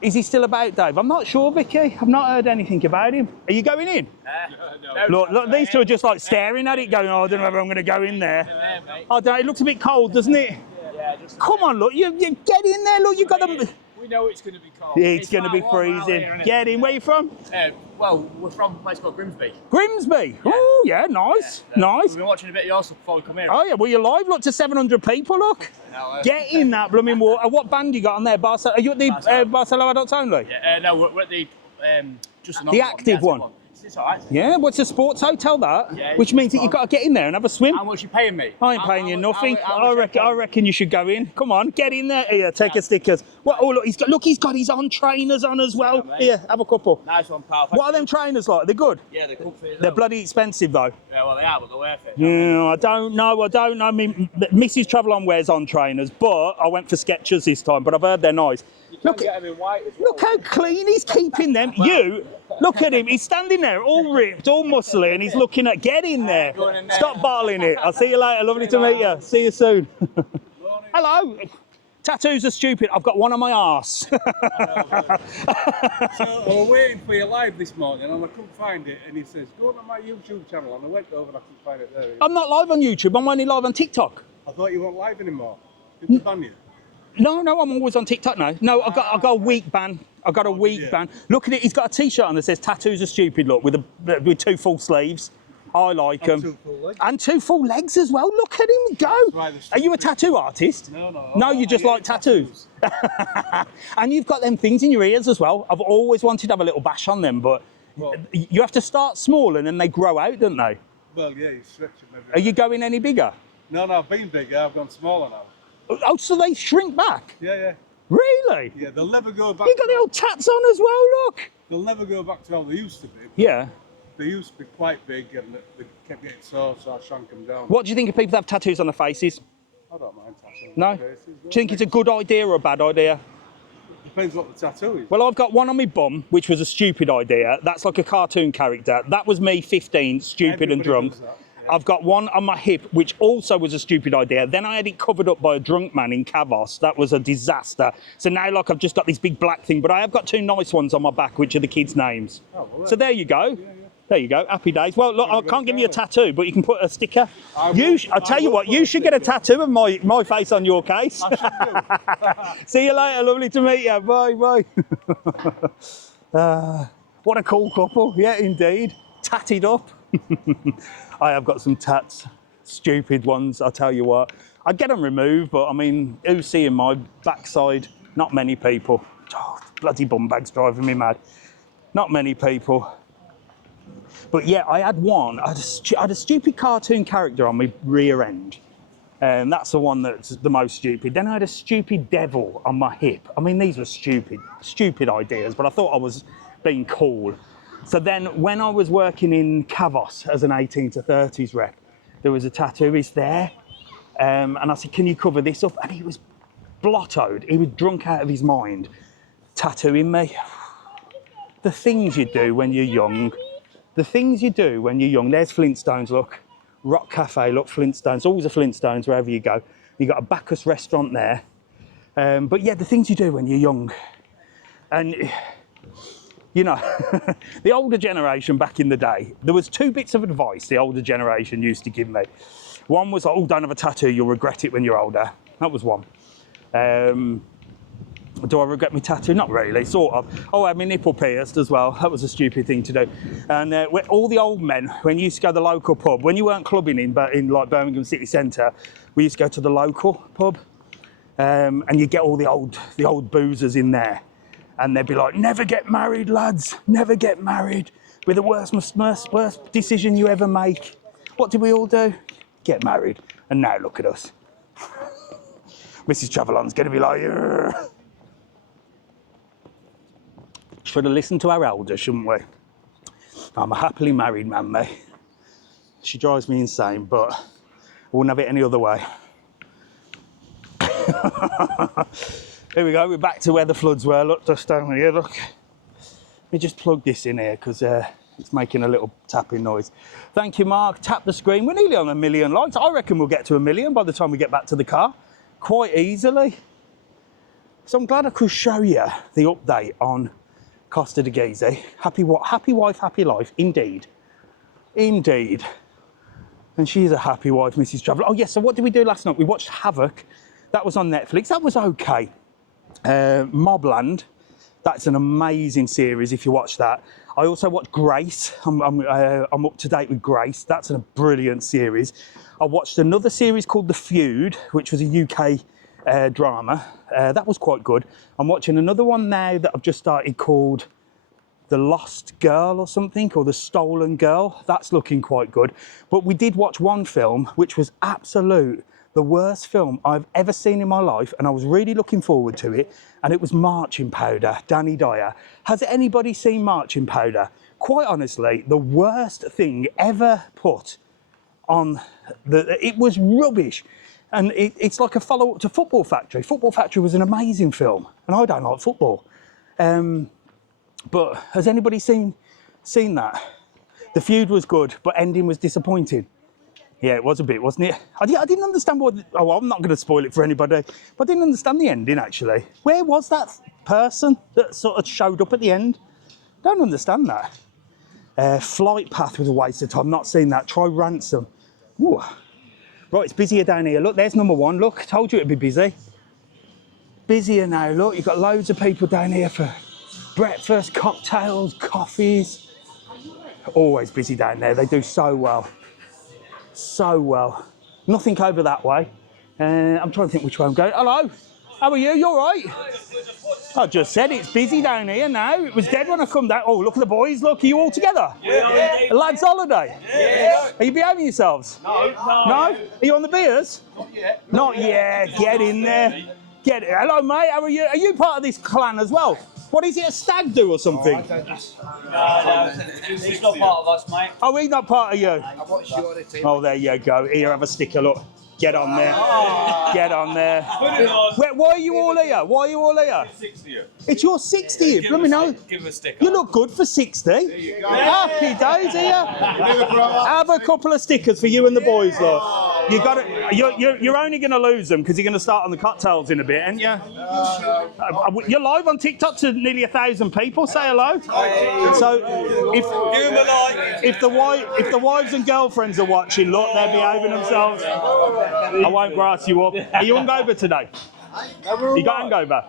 Is he still about, Dave? I'm not sure, Vicky. I've not heard anything about him. Are you going in? No. Look, these two are just like staring at it, going, oh, I don't know whether I'm going to go in there. I don't know, it looks a bit cold, doesn't it? Yeah, come on, look, you get in there, look, you've got them. We know it's going to be cold. It's going to be freezing. Get in. Where are you from? Well, we're from a place called Grimsby. Grimsby? Yeah. Oh, yeah, nice. Yeah, Nice. We've been watching a bit of yours before we come here. Oh, yeah, well, you're live. Look, to 700 people, look. Get in that blooming water. What band you got on there? Are you at the Barcelona Adults Only? Yeah, no, we're at the just the active one. It's all right. Yeah, what's a sports hotel that? Yeah, which means that you've got to get in there and have a swim. How much are you paying me? I ain't paying you nothing. I reckon you should go in. Come on, get in there. Here, take your stickers. What? Oh, look, he's got his own trainers on as well. Yeah, here, have a couple. Nice one, pal. What are them trainers like? They're good? Yeah, they're comfy. They're bloody expensive though. Yeah, well, they are, but they're worth it. Yeah, I don't know. I mean, Mrs. TravelON wears on trainers, but I went for Skechers this time, but I've heard they're nice. Look how clean he's keeping them. You, look at him. He's standing there all ripped, all muscly, and he's looking at, get in there. Stop barling it. I'll see you later. Lovely to meet you. See you soon. Hello. Tattoos are stupid. I've got one on my arse. So I was waiting for you live this morning and I couldn't find it, and he says, go on my YouTube channel, and I went over and I couldn't find it there. I'm not live on YouTube. I'm only live on TikTok. I thought you weren't live anymore. Did they ban you? No, I'm always on TikTok now. No, I got a week ban. I got a week ban. Look at it. He's got a T-shirt on that says "Tattoos are stupid." Look, with 2 full sleeves. I like them. 2 full legs. And 2 full legs as well. Look at him go. Right, are you a tattoo artist? No. No, you just like tattoos. And you've got them things in your ears as well. I've always wanted to have a little bash on them, but you have to start small and then they grow out, don't they? Well, yeah, you stretch them every Are you going any bigger? No, I've been bigger. I've gone smaller now. Oh, so they shrink back? Yeah. Really? Yeah, they'll never go back. You got the old tats on as well, look. They'll never go back to how they used to be. Yeah. They used to be quite big and they kept getting sore, so I shrunk them down. What do you think of people that have tattoos on their faces? I don't mind tattoos. No? Do you think it's a good idea or a bad idea? Depends what the tattoo is. Well, I've got one on my bum, which was a stupid idea. That's like a cartoon character. That was me, 15, stupid and drunk. I've got one on my hip, which also was a stupid idea. Then I had it covered up by a drunk man in Cavos. That was a disaster. So now, like, I've just got this big black thing, but I have got 2 nice ones on my back, which are the kids' names. Oh, well, so there you go. There you go. Happy days. Well, look, I can't give you a tattoo, but you can put a sticker. I'll tell you what, you should get a tattoo of my face on your case. See you later. Lovely to meet you. Bye. What a cool couple. Yeah, indeed. Tatted up. I have got some tats, stupid ones, I'll tell you what. I'd get them removed, but I mean, who's seeing my backside? Not many people. Oh, bloody bum bag's driving me mad. Not many people. But yeah, I had one. I had a stupid cartoon character on my rear end. And that's the one that's the most stupid. Then I had a stupid devil on my hip. I mean, these were stupid ideas, but I thought I was being cool. So then when I was working in Cavos as an 18 to 30s rep, there was a tattooist there. And I said, can you cover this up? And he was blottoed. He was drunk out of his mind, tattooing me. The things you do when you're young. The things you do when you're young. There's Flintstones, look. Rock Cafe, look, Flintstones, always a Flintstones wherever you go. You got a Bacchus restaurant there. But yeah, the things you do when you're young. And, you know, the older generation back in the day, there was 2 bits of advice the older generation used to give me. One was, oh, don't have a tattoo, you'll regret it when you're older. That was one. Do I regret my tattoo? Not really, sort of. Oh, I had my nipple pierced as well. That was a stupid thing to do. And all the old men, when you used to go to the local pub, when you weren't clubbing in like Birmingham City Centre, we used to go to the local pub, and you get all the old boozers in there, and they'd be like, "Never get married, lads. Never get married. We're the worst decision you ever make." What did we all do? Get married. And now look at us. Mrs. TravelON's going to be like, "Ugh." Should have listened to our elders, shouldn't we? I'm a happily married man, mate. She drives me insane, but I wouldn't have it any other way. Here we go, we're back to where the floods were. Look, just down here, look. Let me just plug this in here because it's making a little tapping noise. Thank you, Mark. Tap the screen. We're nearly on 1 million likes. I reckon we'll get to 1 million by the time we get back to the car. Quite easily. So I'm glad I could show you the update on Costa Teguise. Happy wife, happy life, indeed. Indeed. And she's a happy wife, Mrs. Traveller. Oh, yes, so what did we do last night? We watched Havoc. That was on Netflix. That was okay. Mobland. That's an amazing series if you watch that. I also watched Grace. I'm up to date with Grace. That's a brilliant series. I watched another series called The Feud, which was a UK drama. That was quite good. I'm watching another one now that I've just started called The Lost Girl or something, or The Stolen Girl. That's looking quite good. But we did watch one film which was the worst film I've ever seen in my life, and I was really looking forward to it, and it was Marching Powder, Danny Dyer. Has anybody seen Marching Powder? Quite honestly, the worst thing ever put on it was rubbish. And it's like a follow-up to Football Factory. Football Factory was an amazing film, and I don't like football. But has anybody seen that? The Feud was good, but ending was disappointing. Yeah, it was a bit, wasn't it? I didn't understand what... Oh, I'm not going to spoil it for anybody, but I didn't understand the ending, actually. Where was that person that sort of showed up at the end? Don't understand that. Flight Path was a waste of time. Not seen that. Try Ransom. Ooh. Right, it's busier down here. Look, there's number 1. Look, told you it'd be busy. Busier now, look. You've got loads of people down here for breakfast, cocktails, coffees. Always busy down there. They do so well. So well. Nothing over that way. I'm trying to think which way I'm going. Hello. How are you? You all right? I just said it's busy down here now. It was dead when I come down. Oh, look at the boys. Look, are you all together? Yeah. A lad's holiday? Yeah. Are you behaving yourselves? No. No? Are you on the beers? Not yet. Not yet. Get in there. Get it. Hello, mate. How are you? Are you part of this clan as well? What is it, a stag do or something? No, he's not part of us, mate. Oh, he's not part of you? I watched you on the team. Oh, there you go. Here, have a sticker, look. Get on there. Oh. Get on there. Put it on. Why are you all here? Why are you all here? It's 60th. It's your 60th. Let me know. Give him a sticker. You look good for 60. Happy days here. Have a couple of stickers for you and the boys, look. You got it. You're only going to lose them because you're going to start on the cocktails in a bit, aren't you? You're live on TikTok to nearly 1,000 people. Say hello. So if the wives and girlfriends are watching, look, they're behaving themselves. I won't grass you up. Are you hungover today? You got hangover?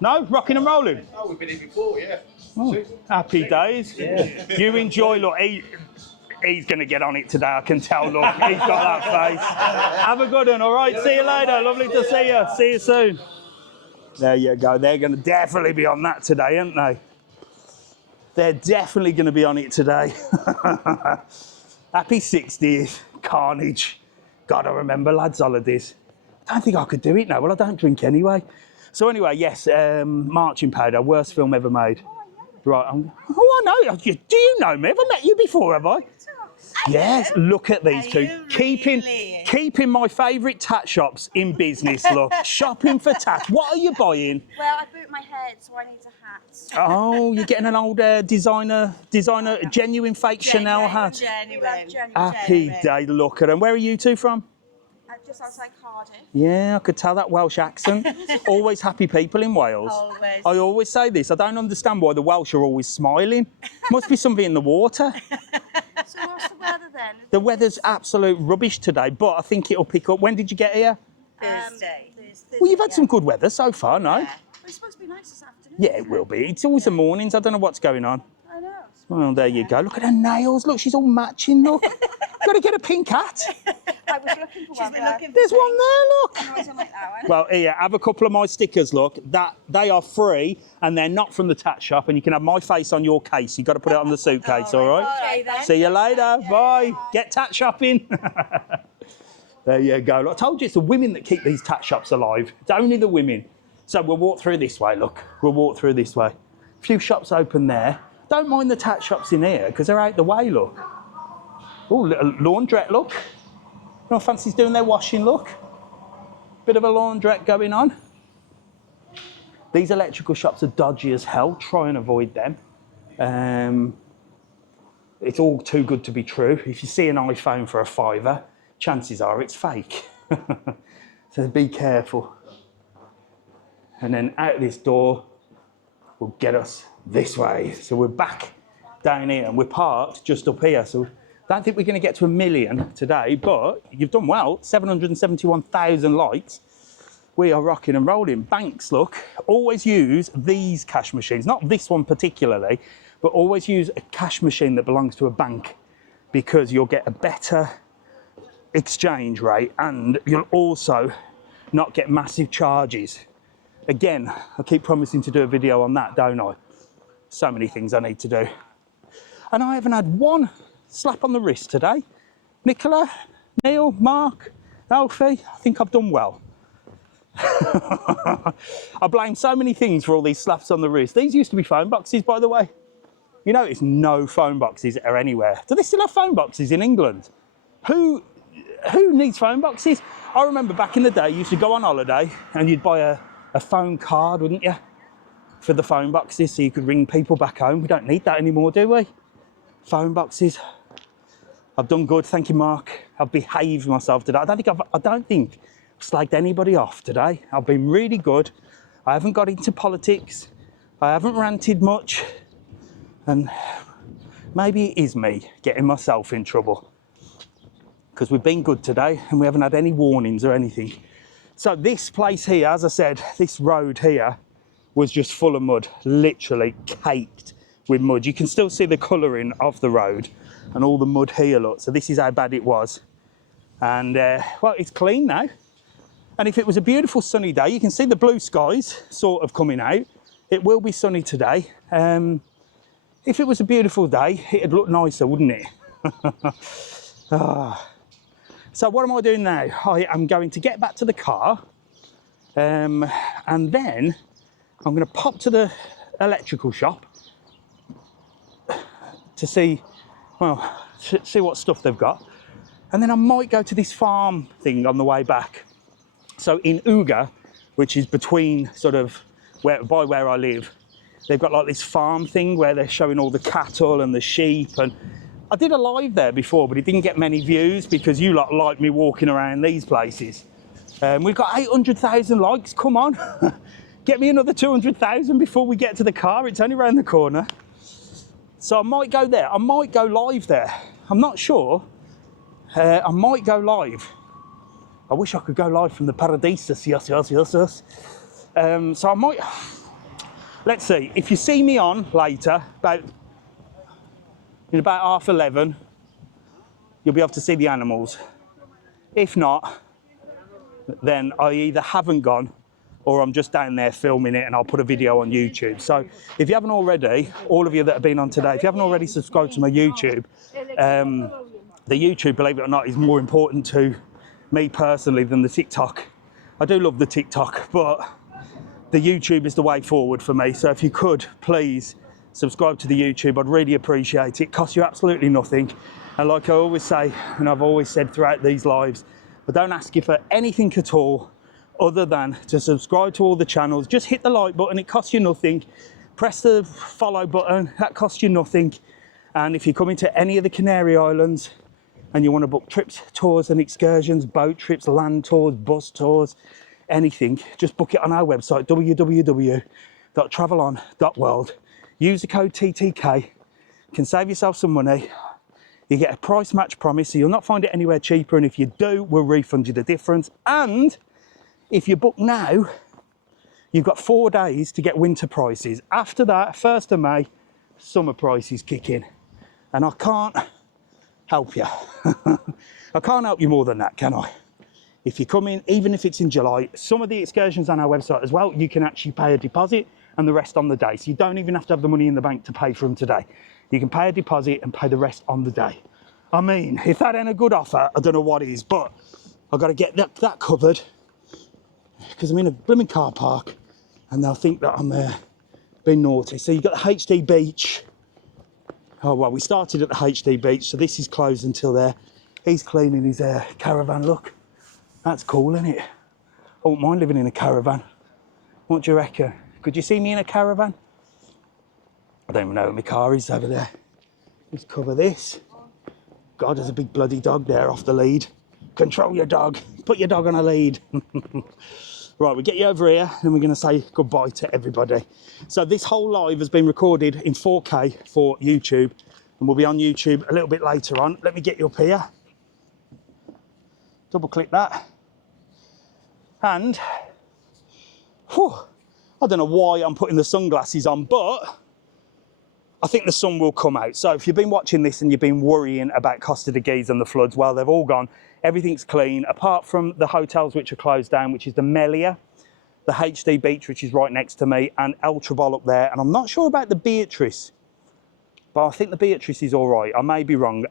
No, rocking and rolling. Oh, we've been here before, yeah. Oh, happy days. Yeah. You enjoy. Look, he's going to get on it today. I can tell. Look, he's got that face. Have a good one. All right. See you later. Lovely to see you. See you soon. There you go. They're going to definitely be on that today, aren't they? They're definitely going to be on it today. Happy 60th. Carnage. God, I remember lads' holidays. I don't think I could do it now. Well, I don't drink anyway. So anyway, yes, Marching Powder, worst film ever made. Right, I know. Do you know me? Have I met you before, have I? Yes, look at these two. Keeping my favourite tat shops in business, look. Shopping for tats. What are you buying? Well, I boot my head, so I need a hat. Oh, you're getting an old designer, genuine fake Chanel hat. Genuine. Happy day, look at them. Where are you two from? Just outside Cardiff. Yeah, I could tell that Welsh accent. Always happy people in Wales. Always. I always say this. I don't understand why the Welsh are always smiling. Must be something in the water. So what's the weather then? The weather's absolute rubbish today, but I think it'll pick up. When did you get here? Thursday. Well, you've had some good weather so far, no? Yeah. It's supposed to be nice this afternoon. Yeah, it will be. It's always the mornings. I don't know what's going on. I know. Well, there you go. Look at her nails. Look, she's all matching. Look. Got to get a pink hat. I was looking for one. There's one there, look. I wasn't like that one. Well, here, have a couple of my stickers, look. They are free and they're not from the tat shop, and you can have my face on your case. You've got to put it on the suitcase, all right? Okay, then. See you later. Bye. Get tat shopping. There you go. Look, I told you it's the women that keep these tat shops alive. It's only the women. So we'll walk through this way, look. We'll walk through this way. A few shops open there. Don't mind the tat shops in here because they're out the way, look. Oh, little laundrette, look. No fancy's doing their washing, look. Bit of a laundrette going on. These electrical shops are dodgy as hell. Try and avoid them. It's all too good to be true. If you see an iPhone for a £5, chances are it's fake. So be careful. And then out this door will get us this way. So we're back down here and we're parked just up here. So I don't think we're going to get to 1 million today, but you've done well. 771,000 likes. We are rocking and rolling. Banks, look, always use these cash machines. Not this one particularly, but always use a cash machine that belongs to a bank because you'll get a better exchange rate and you'll also not get massive charges. Again, I keep promising to do a video on that, don't I? So many things I need to do. And I haven't had one slap on the wrist today. Nicola, Neil, Mark, Alfie, I think I've done well. I blame so many things for all these slaps on the wrist. These used to be phone boxes, by the way. You notice no phone boxes are anywhere. Do they still have phone boxes in England? Who needs phone boxes? I remember back in the day, you used to go on holiday and you'd buy a phone card, wouldn't you? For the phone boxes so you could ring people back home. We don't need that anymore, do we? Phone boxes. I've done good, thank you, Mark. I've behaved myself today. I don't think I've slagged anybody off today. I've been really good. I haven't got into politics. I haven't ranted much. And maybe it is me getting myself in trouble. Because we've been good today and we haven't had any warnings or anything. So this place here, as I said, this road here was just full of mud, literally caked with mud. You can still see the colouring of the road and all the mud here, look. So this is how bad it was. And, well, it's clean now. And if it was a beautiful sunny day, you can see the blue skies sort of coming out. It will be sunny today. If it was a beautiful day, it'd look nicer, wouldn't it? So what am I doing now? I am going to get back to the car and then I'm going to pop to the electrical shop to see, well, see what stuff they've got. And then I might go to this farm thing on the way back. So in Uga, which is between sort of by where I live, they've got like this farm thing where they're showing all the cattle and the sheep. And I did a live there before, but it didn't get many views because you lot like me walking around these places. We've got 800,000 likes, come on. Get me another 200,000 before we get to the car. It's only around the corner. So I might go there. I might go live there. I'm not sure. I might go live. I wish I could go live from the Paradisus, yes. So I might, let's see. If you see me on later, in about 11:30, you'll be able to see the animals. If not, then I either haven't gone or I'm just down there filming it and I'll put a video on YouTube. So if you haven't already, all of you that have been on today, if you haven't already subscribed to my YouTube, the YouTube, believe it or not, is more important to me personally than the TikTok. I do love the TikTok, but the YouTube is the way forward for me. So if you could, please subscribe to the YouTube. I'd really appreciate it. It costs you absolutely nothing. And like I always say, and I've always said throughout these lives, I don't ask you for anything at all other than to subscribe to all the channels. Just hit the like button, it costs you nothing. Press the follow button, that costs you nothing. And if you're coming to any of the Canary Islands and you want to book trips, tours and excursions, boat trips, land tours, bus tours, anything, just book it on our website, www.travelon.world. Use the code TTK, you can save yourself some money. You get a price match promise, so you'll not find it anywhere cheaper, and if you do, we'll refund you the difference. And if you book now, you've got 4 days to get winter prices. After that, 1st of May, summer prices kick in. And I can't help you. I can't help you more than that, can I? If you come in, even if it's in July, some of the excursions on our website as well, you can actually pay a deposit and the rest on the day. So you don't even have to have the money in the bank to pay for them today. You can pay a deposit and pay the rest on the day. I mean, if that ain't a good offer, I don't know what is, but I've got to get that covered because I'm in a blooming car park and they'll think that I'm being naughty. So you've got the HD beach. Oh, well, we started at the HD beach, so this is closed until there. He's cleaning his caravan, look. That's cool, isn't it? I wouldn't mind living in a caravan. What do you reckon? Could you see me in a caravan? I don't even know where my car is over there. Let's cover this. God, there's a big bloody dog there off the lead. Control your dog. Put your dog on a lead. Right, we get you over here and we're going to say goodbye to everybody. So this whole live has been recorded in 4K for YouTube and we'll be on YouTube a little bit later on. Let me get you up here. Double click that. And, whew, I don't know why I'm putting the sunglasses on, but I think the sun will come out. So if you've been watching this and you've been worrying about Costa Teguise and the floods, well, they've all gone. Everything's clean, apart from the hotels which are closed down, which is the Melia, the HD beach, which is right next to me, and El Trebol up there. And I'm not sure about the Beatrice, but I think the Beatrice is all right. I may be wrong.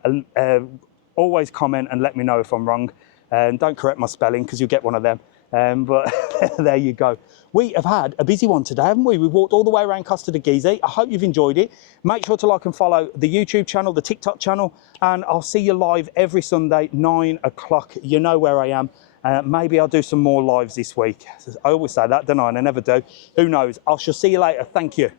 Always comment and let me know if I'm wrong. Don't correct my spelling because you'll get one of them. But there you go. We have had a busy one today, haven't we? We've walked all the way around Costa Teguise. I hope you've enjoyed it. Make sure to like and follow the YouTube channel, the TikTok channel, and I'll see you live every Sunday, 9 o'clock. You know where I am. Maybe I'll do some more lives this week. I always say that, don't I? And I never do. Who knows? I shall see you later. Thank you.